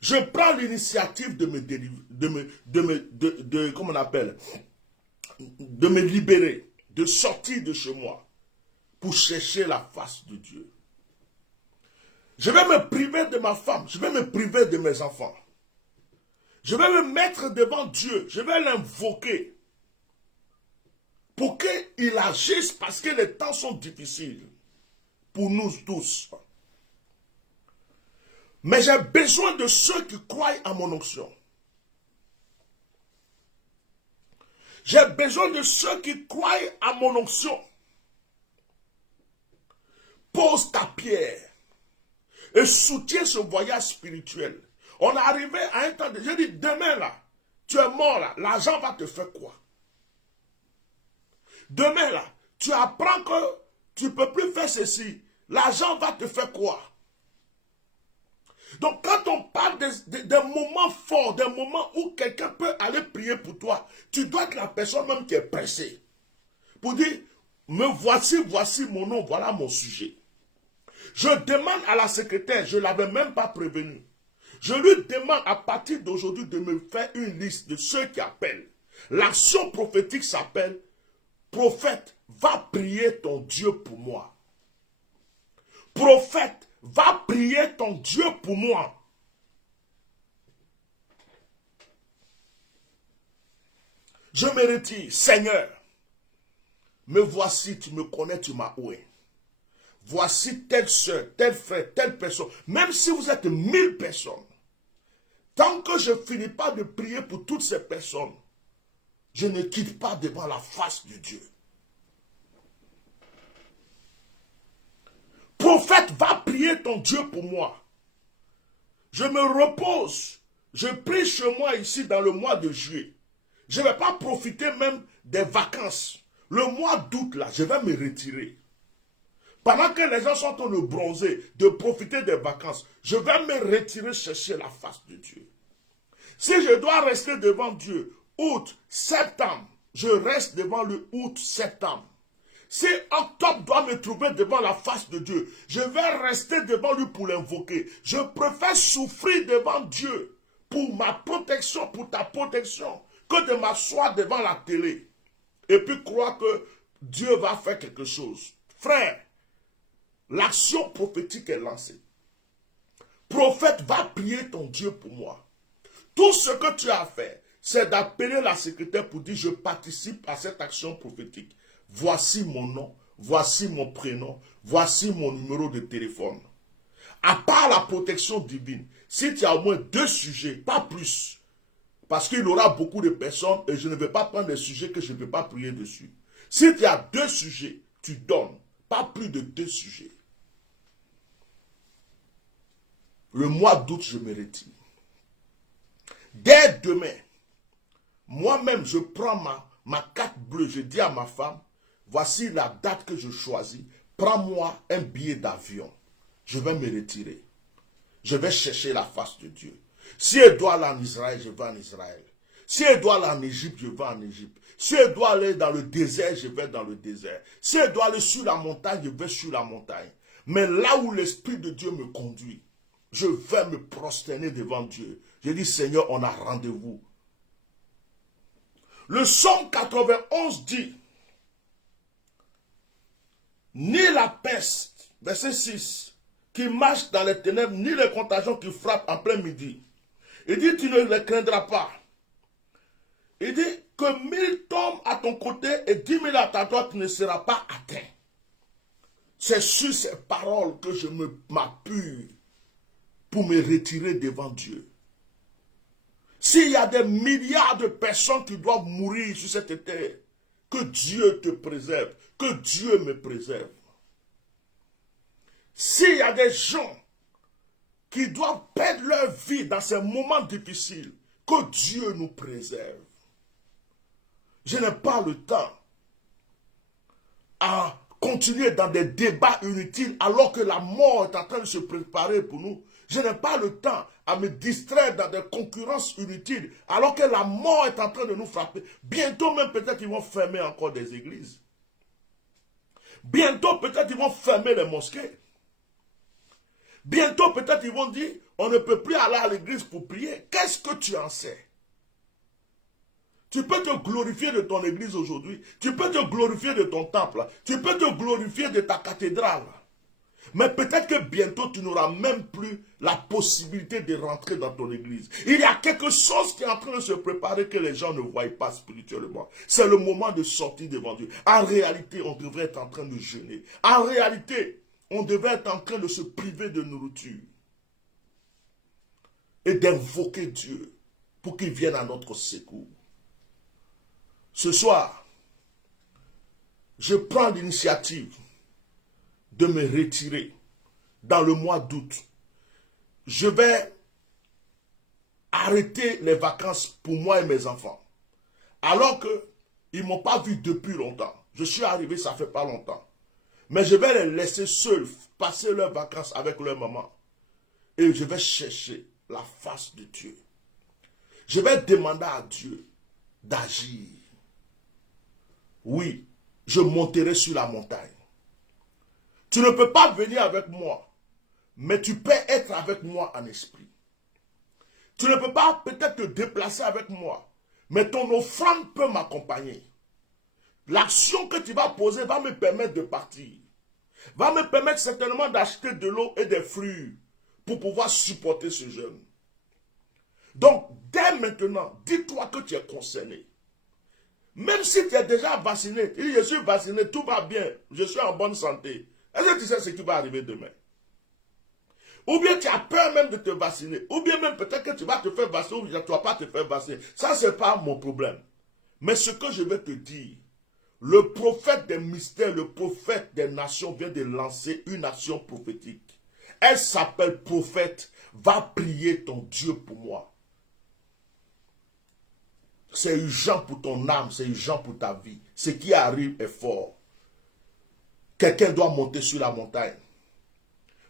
je prends l'initiative de me libérer, de sortir de chez moi pour chercher la face de Dieu. Je vais me priver de ma femme, je vais me priver de mes enfants. Je vais me mettre devant Dieu, je vais l'invoquer pour qu'il agisse parce que les temps sont difficiles pour nous tous. Mais j'ai besoin de ceux qui croient à mon onction. J'ai besoin de ceux qui croient à mon onction. Pose ta pierre et soutiens ce voyage spirituel. On est arrivé à un temps, j'ai dit demain là, tu es mort là, l'argent va te faire quoi? Demain là, tu apprends que tu ne peux plus faire ceci, l'argent va te faire quoi? Donc quand on parle des moments forts, des moments où quelqu'un peut aller prier pour toi, tu dois être la personne même qui est pressée. Pour dire, me voici mon nom, voilà mon sujet. Je demande à la secrétaire, je ne l'avais même pas prévenu. Je lui demande à partir d'aujourd'hui de me faire une liste de ceux qui appellent. L'action prophétique s'appelle « Prophète, va prier ton Dieu pour moi. » Prophète, va prier ton Dieu pour moi. Je me retire. Seigneur, me voici, tu me connais, tu m'as oué. Voici telle soeur, tel frère, telle personne. Même si vous êtes 1000 personnes, tant que je ne finis pas de prier pour toutes ces personnes, je ne quitte pas devant la face de Dieu. Prophète, va prier ton Dieu pour moi. Je me repose. Je prie chez moi ici dans le mois de juillet. Je ne vais pas profiter même des vacances. Le mois d'août, là, je vais me retirer. Pendant que les gens sont en train de bronzer, de profiter des vacances, je vais me retirer chercher la face de Dieu. Si je dois rester devant Dieu, août, septembre, je reste devant le août, septembre. Si octobre doit me trouver devant la face de Dieu, je vais rester devant lui pour l'invoquer. Je préfère souffrir devant Dieu pour ma protection, pour ta protection, que de m'asseoir devant la télé et puis croire que Dieu va faire quelque chose. Frère, l'action prophétique est lancée. Prophète, va prier ton Dieu pour moi. Tout ce que tu as fait, c'est d'appeler la secrétaire pour dire je participe à cette action prophétique. Voici mon nom, voici mon prénom, voici mon numéro de téléphone. À part la protection divine, si tu as au moins 2 sujets, pas plus, parce qu'il y aura beaucoup de personnes et je ne vais pas prendre des sujets que je ne peux pas prier dessus. Si tu as 2 sujets, tu donnes, pas plus de 2 sujets. Le mois d'août, je me retire. Dès demain, moi-même, je prends ma carte bleue, je dis à ma femme, voici la date que je choisis, prends-moi un billet d'avion. Je vais me retirer. Je vais chercher la face de Dieu. Si elle doit aller en Israël, je vais en Israël. Si elle doit aller en Égypte, je vais en Égypte. Si elle doit aller dans le désert, je vais dans le désert. Si elle doit aller sur la montagne, je vais sur la montagne. Mais là où l'Esprit de Dieu me conduit, je vais me prosterner devant Dieu. Je dis, Seigneur, on a rendez-vous. Le psaume 91 dit, ni la peste, verset 6, qui marche dans les ténèbres, ni les contagions qui frappent en plein midi. Il dit, tu ne les craindras pas. Il dit que 1000 tombent à ton côté et 10 000 à ta droite, tu ne seras pas atteint. C'est sur ces paroles que je m'appuie pour me retirer devant Dieu. S'il y a des milliards de personnes qui doivent mourir sur cette terre, que Dieu te préserve, que Dieu me préserve. S'il y a des gens qui doivent perdre leur vie dans ces moments difficiles, que Dieu nous préserve. Je n'ai pas le temps. à continuer dans des débats inutiles alors que la mort est en train de se préparer pour nous. Je n'ai pas le temps à me distraire dans des concurrences inutiles alors que la mort est en train de nous frapper. Bientôt même peut-être ils vont fermer encore des églises. Bientôt peut-être ils vont fermer les mosquées. Bientôt peut-être ils vont dire on ne peut plus aller à l'église pour prier. Qu'est-ce que tu en sais? Tu peux te glorifier de ton église aujourd'hui. Tu peux te glorifier de ton temple. Tu peux te glorifier de ta cathédrale. Mais peut-être que bientôt, tu n'auras même plus la possibilité de rentrer dans ton église. Il y a quelque chose qui est en train de se préparer que les gens ne voient pas spirituellement. C'est le moment de sortir devant Dieu. En réalité, on devrait être en train de jeûner. En réalité, on devrait être en train de se priver de nourriture. Et d'invoquer Dieu pour qu'il vienne à notre secours. Ce soir, je prends l'initiative de me retirer dans le mois d'août. Je vais arrêter les vacances pour moi et mes enfants. Alors qu'ils ne m'ont pas vu depuis longtemps. Je suis arrivé, ça fait pas longtemps. Mais je vais les laisser seuls passer leurs vacances avec leur maman. Et je vais chercher la face de Dieu. Je vais demander à Dieu d'agir. Oui, je monterai sur la montagne. Tu ne peux pas venir avec moi, mais tu peux être avec moi en esprit. Tu ne peux pas peut-être te déplacer avec moi, mais ton offrande peut m'accompagner. L'action que tu vas poser va me permettre de partir. Va me permettre certainement d'acheter de l'eau et des fruits pour pouvoir supporter ce jeûne. Donc, dès maintenant, dis-toi que tu es concerné. Même si tu es déjà vacciné, je suis vacciné, tout va bien, je suis en bonne santé. Est-ce que tu sais ce qui va arriver demain? Ou bien tu as peur même de te vacciner. Ou bien même peut-être que tu vas te faire vacciner ou bien tu ne vas pas te faire vacciner. Ça, ce n'est pas mon problème. Mais ce que je vais te dire, le prophète des mystères, le prophète des nations vient de lancer une action prophétique. Elle s'appelle prophète. Va prier ton Dieu pour moi. C'est urgent pour ton âme, c'est urgent pour ta vie. Ce qui arrive est fort. Quelqu'un doit monter sur la montagne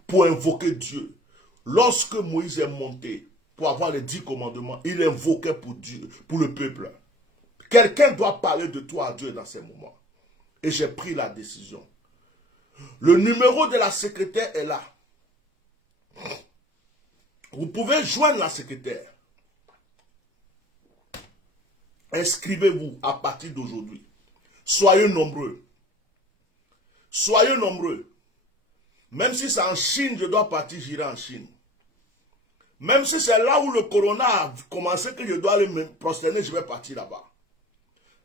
pour invoquer Dieu. Lorsque Moïse est monté pour avoir les 10 commandements, il invoquait pour Dieu, pour le peuple. Quelqu'un doit parler de toi à Dieu dans ces moments. Et j'ai pris la décision. Le numéro de la secrétaire est là. Vous pouvez joindre la secrétaire. Inscrivez-vous à partir d'aujourd'hui. Soyez nombreux. Soyez nombreux. Même si c'est en Chine, je dois partir, j'irai en Chine. Même si c'est là où le corona a commencé, que je dois aller me prosterner, je vais partir là-bas.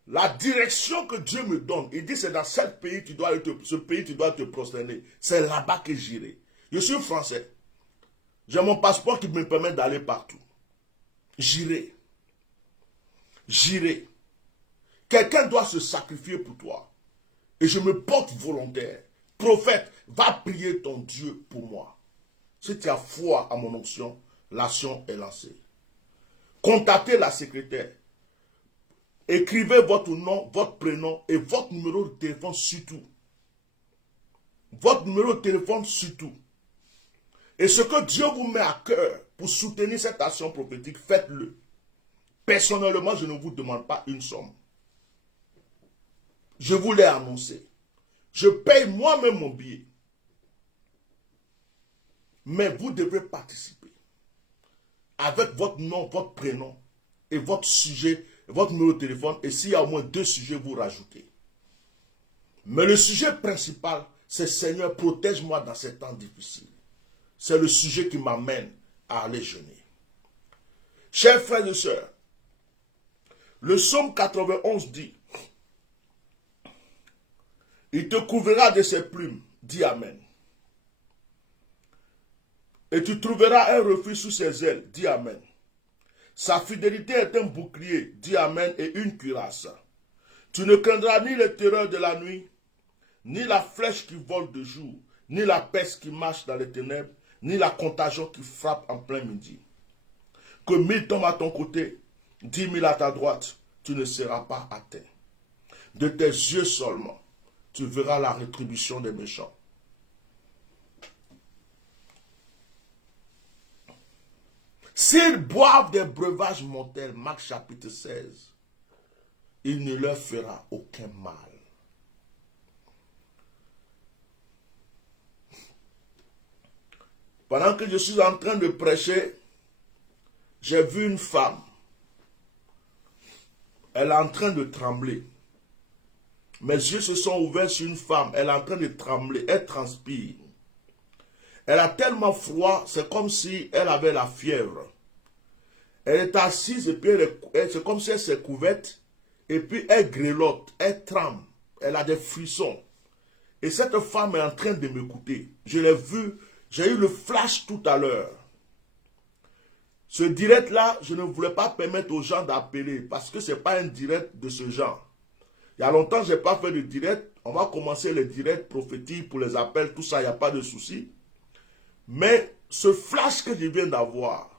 La direction que Dieu me donne, il dit c'est dans ce pays tu dois te prosterner. C'est là-bas que j'irai. Je suis français. J'ai mon passeport qui me permet d'aller partout. J'irai. J'irai. Quelqu'un doit se sacrifier pour toi. Et je me porte volontaire. Prophète, va prier ton Dieu pour moi. Si tu as foi à mon onction, l'action est lancée. Contactez la secrétaire. Écrivez votre nom, votre prénom et votre numéro de téléphone surtout. Votre numéro de téléphone surtout. Et ce que Dieu vous met à cœur pour soutenir cette action prophétique, faites-le. Personnellement, je ne vous demande pas une somme. Je vous l'ai annoncé. Je paye moi-même mon billet. Mais vous devez participer. Avec votre nom, votre prénom et votre sujet, votre numéro de téléphone. Et s'il y a au moins 2 sujets, vous rajoutez. Mais le sujet principal, c'est Seigneur, protège-moi dans ces temps difficiles. C'est le sujet qui m'amène à aller jeûner. Chers frères et sœurs, le psaume 91 dit, il te couvrira de ses plumes, dis Amen. Et tu trouveras un refuge sous ses ailes, dis Amen. Sa fidélité est un bouclier, dis Amen, et une cuirasse. Tu ne craindras ni les terreurs de la nuit, ni la flèche qui vole de jour, ni la peste qui marche dans les ténèbres, ni la contagion qui frappe en plein midi. Que 1000 tombent à ton côté, 10 000 à ta droite, tu ne seras pas atteint. De tes yeux seulement, tu verras la rétribution des méchants. S'ils boivent des breuvages mortels, Marc chapitre 16, il ne leur fera aucun mal. Pendant que je suis en train de prêcher, j'ai vu une femme. Elle est en train de trembler. Mes yeux se sont ouverts sur une femme. Elle est en train de trembler. Elle transpire. Elle a tellement froid, c'est comme si elle avait la fièvre. Elle est assise et puis c'est comme si elle s'est couverte. Et puis elle grelotte, elle tremble. Elle a des frissons. Et cette femme est en train de m'écouter. Je l'ai vue. J'ai eu le flash tout à l'heure. Ce direct-là, je ne voulais pas permettre aux gens d'appeler parce que ce n'est pas un direct de ce genre. Il y a longtemps, je n'ai pas fait de direct. On va commencer les directs prophétiques pour les appels, tout ça, il n'y a pas de souci. Mais ce flash que je viens d'avoir,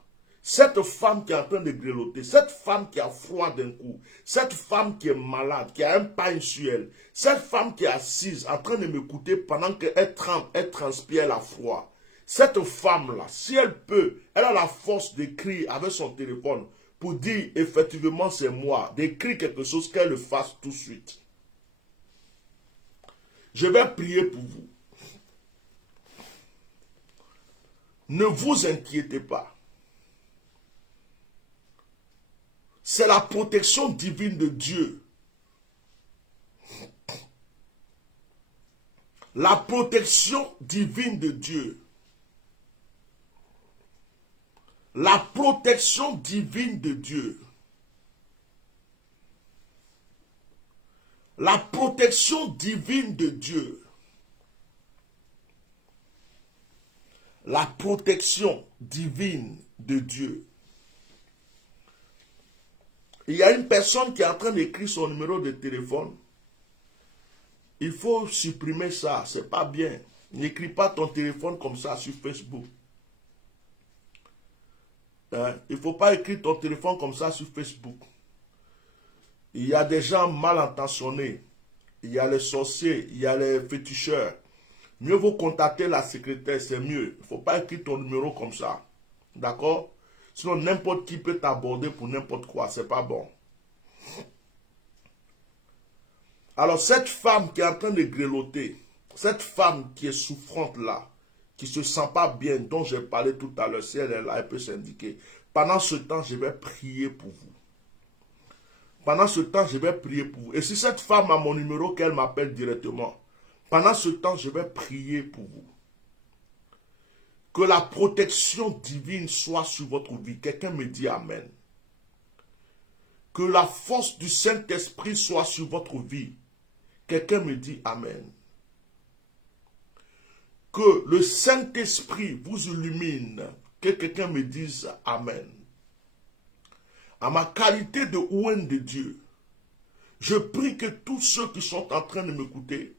cette femme qui est en train de grelotter, cette femme qui a froid d'un coup, cette femme qui est malade, qui a un pain sur elle, cette femme qui est assise en train de m'écouter pendant qu'elle tremble, elle transpire, elle a froid. Cette femme-là, si elle peut, elle a la force d'écrire avec son téléphone pour dire effectivement c'est moi, d'écrire quelque chose, qu'elle le fasse tout de suite. Je vais prier pour vous. Ne vous inquiétez pas. C'est la protection divine de Dieu. La protection divine de Dieu. La protection divine de Dieu. La protection divine de Dieu. La protection divine de Dieu. Il y a une personne qui est en train d'écrire son numéro de téléphone. Il faut supprimer ça, c'est pas bien. N'écris pas ton téléphone comme ça sur Facebook. Il ne faut pas écrire ton téléphone comme ça sur Facebook. Il y a des gens mal intentionnés. Il y a les sorciers, il y a les féticheurs. Mieux vaut contacter la secrétaire, c'est mieux. Il ne faut pas écrire ton numéro comme ça. D'accord? Sinon, n'importe qui peut t'aborder pour n'importe quoi. C'est pas bon. Alors, cette femme qui est en train de grelotter, cette femme qui est souffrante là, qui ne se sent pas bien, dont j'ai parlé tout à l'heure, si elle est là, elle peut s'indiquer. Pendant ce temps, je vais prier pour vous. Pendant ce temps, je vais prier pour vous. Et si cette femme a mon numéro, qu'elle m'appelle directement, pendant ce temps, je vais prier pour vous. Que la protection divine soit sur votre vie. Quelqu'un me dit Amen. Que la force du Saint-Esprit soit sur votre vie. Quelqu'un me dit Amen. Que le Saint-Esprit vous illumine. Que quelqu'un me dise Amen. À ma qualité de ouen de Dieu, je prie que tous ceux qui sont en train de m'écouter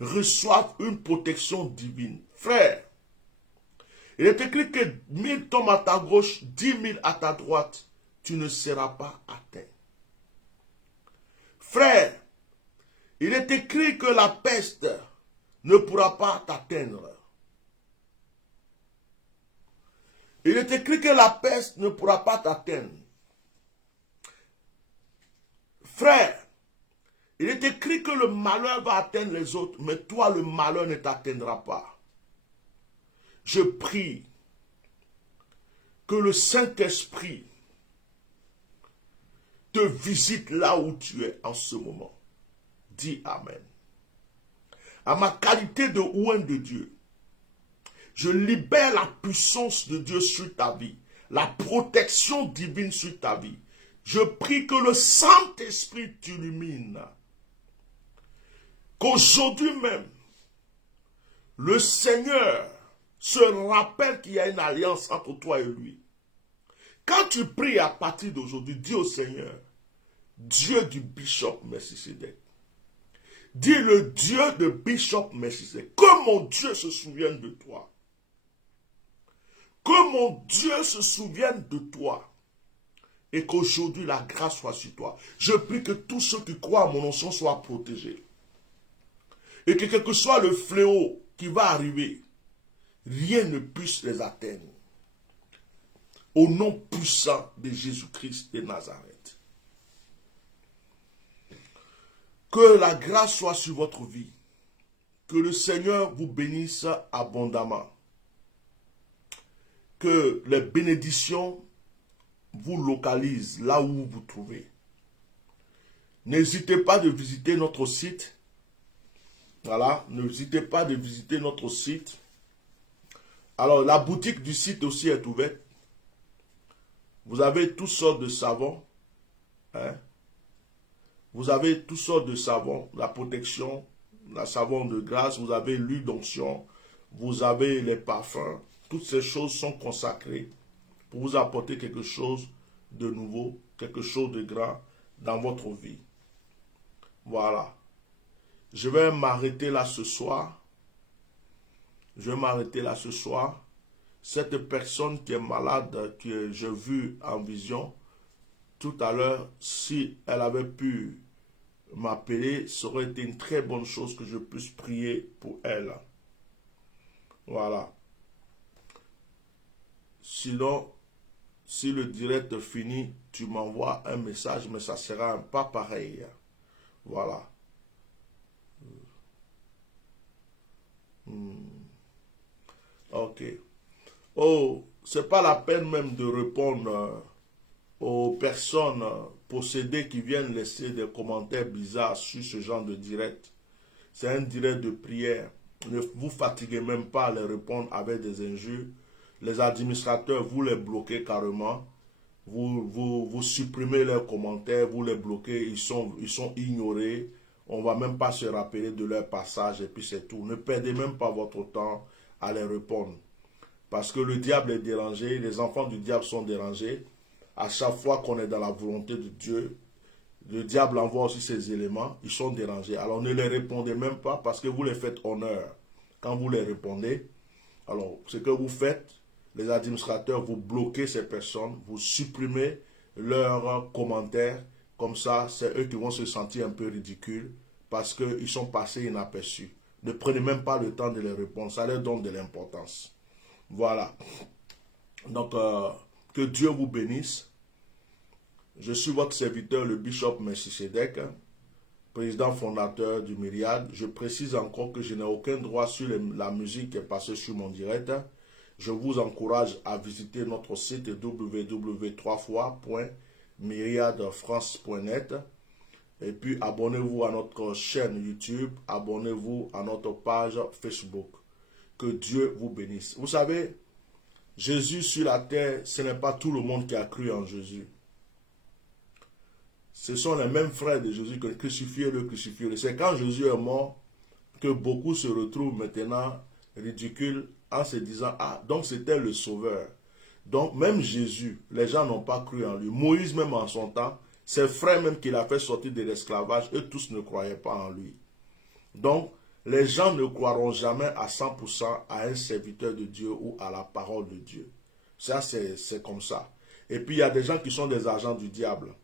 reçoivent une protection divine. Frère, il est écrit que 1000 tombent à ta gauche, 10 000 à ta droite, tu ne seras pas atteint. Frère, il est écrit que la peste ne pourra pas t'atteindre. Il est écrit que la peste ne pourra pas t'atteindre. Frère, il est écrit que le malheur va atteindre les autres, mais toi, le malheur ne t'atteindra pas. Je prie que le Saint-Esprit te visite là où tu es en ce moment. Dis Amen. À ma qualité de ouen de Dieu, je libère la puissance de Dieu sur ta vie, la protection divine sur ta vie. Je prie que le Saint-Esprit t'illumine. Qu'aujourd'hui même, le Seigneur se rappelle qu'il y a une alliance entre toi et lui. Quand tu pries à partir d'aujourd'hui, dis au Seigneur, Dieu du Bishop Melchisedec. Dis le Dieu de Bishop Melchisedec. Que mon Dieu se souvienne de toi. Que mon Dieu se souvienne de toi. Et qu'aujourd'hui la grâce soit sur toi. Je prie que tous ceux qui croient à mon onction soient protégés. Et que quel que soit le fléau qui va arriver, rien ne puisse les atteindre. Au nom puissant de Jésus-Christ de Nazareth. Que la grâce soit sur votre vie. Que le Seigneur vous bénisse abondamment. Que les bénédictions vous localisent là où vous vous trouvez. N'hésitez pas de visiter notre site. Voilà, n'hésitez pas de visiter notre site. Alors, la boutique du site aussi est ouverte. Vous avez toutes sortes de savons. Hein? Vous avez toutes sortes de savons. La protection, la savon de grâce, vous avez l'huile d'onction, vous avez les parfums. Toutes ces choses sont consacrées pour vous apporter quelque chose de nouveau, quelque chose de grand dans votre vie. Voilà. Je vais m'arrêter là ce soir. Je vais m'arrêter là ce soir. Cette personne qui est malade, que j'ai vue en vision, tout à l'heure, si elle avait pu m'appeler, ça aurait été une très bonne chose que je puisse prier pour elle. Voilà. Sinon, si le direct finit, tu m'envoies un message, mais ça sera pas pareil. Voilà. Ok. Oh, c'est pas la peine même de répondre aux personnes possédées qui viennent laisser des commentaires bizarres sur ce genre de direct. C'est un direct de prière. Ne vous fatiguez même pas à les répondre avec des injures. Les administrateurs, vous les bloquez carrément. Vous supprimez leurs commentaires, vous les bloquez, ils sont ignorés. On ne va même pas se rappeler de leur passage et puis c'est tout. Ne perdez même pas votre temps à les répondre. Parce que le diable est dérangé, les enfants du diable sont dérangés. À chaque fois qu'on est dans la volonté de Dieu, le diable envoie aussi ses éléments, ils sont dérangés. Alors ne les répondez même pas parce que vous les faites honneur. Quand vous les répondez, alors ce que vous faites, les administrateurs, vous bloquez ces personnes, vous supprimez leurs commentaires. Comme ça, c'est eux qui vont se sentir un peu ridicules parce qu'ils sont passés inaperçus. Ne prenez même pas le temps de les répondre, ça leur donne de l'importance. Voilà. Donc, que Dieu vous bénisse. Je suis votre serviteur, le bishop Melchisedec, président fondateur du Myriade. Je précise encore que je n'ai aucun droit sur la musique qui est passée sur mon direct. Je vous encourage à visiter notre site www.myriadefrance.net et puis abonnez-vous à notre chaîne YouTube, abonnez-vous à notre page Facebook. Que Dieu vous bénisse. Vous savez, Jésus sur la terre, ce n'est pas tout le monde qui a cru en Jésus. Ce sont les mêmes frères de Jésus que crucifiez-le, crucifiez-le. C'est quand Jésus est mort que beaucoup se retrouvent maintenant ridicules en se disant, ah, donc c'était le sauveur. Donc même Jésus, les gens n'ont pas cru en lui. Moïse même en son temps, ses frères même qu'il a fait sortir de l'esclavage, eux tous ne croyaient pas en lui. Donc, les gens ne croiront jamais à 100% à un serviteur de Dieu ou à la parole de Dieu. Ça, c'est comme ça. Et puis, il y a des gens qui sont des agents du diable.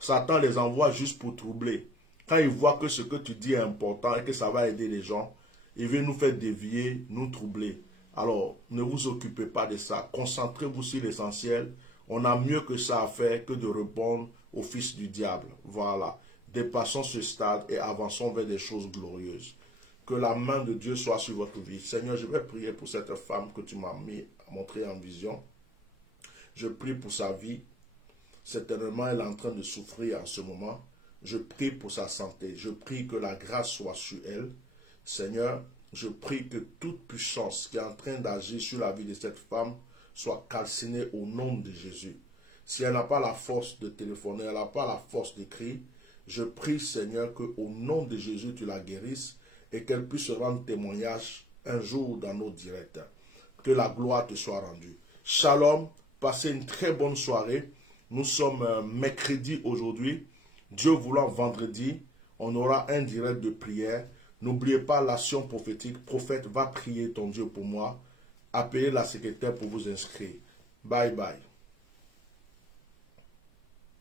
Satan les envoie juste pour troubler. Quand il voit que ce que tu dis est important et que ça va aider les gens, il veut nous faire dévier, nous troubler. Alors, ne vous occupez pas de ça. Concentrez-vous sur l'essentiel. On a mieux que ça à faire que de répondre au fils du diable. Voilà. Dépassons ce stade et avançons vers des choses glorieuses. Que la main de Dieu soit sur votre vie. Seigneur, je vais prier pour cette femme que tu m'as montrée en vision. Je prie pour sa vie. Certainement, elle est en train de souffrir en ce moment. Je prie pour sa santé. Je prie que la grâce soit sur elle. Seigneur, je prie que toute puissance qui est en train d'agir sur la vie de cette femme soit calcinée au nom de Jésus. Si elle n'a pas la force de téléphoner, elle n'a pas la force d'écrire, je prie, Seigneur, qu'au nom de Jésus, tu la guérisses et qu'elle puisse rendre témoignage un jour dans nos directs. Que la gloire te soit rendue. Shalom, passez une très bonne soirée. Nous sommes mercredi aujourd'hui. Dieu voulant, vendredi, on aura un direct de prière. N'oubliez pas l'action prophétique. Prophète, va prier ton Dieu pour moi. Appelez la secrétaire pour vous inscrire. Bye bye.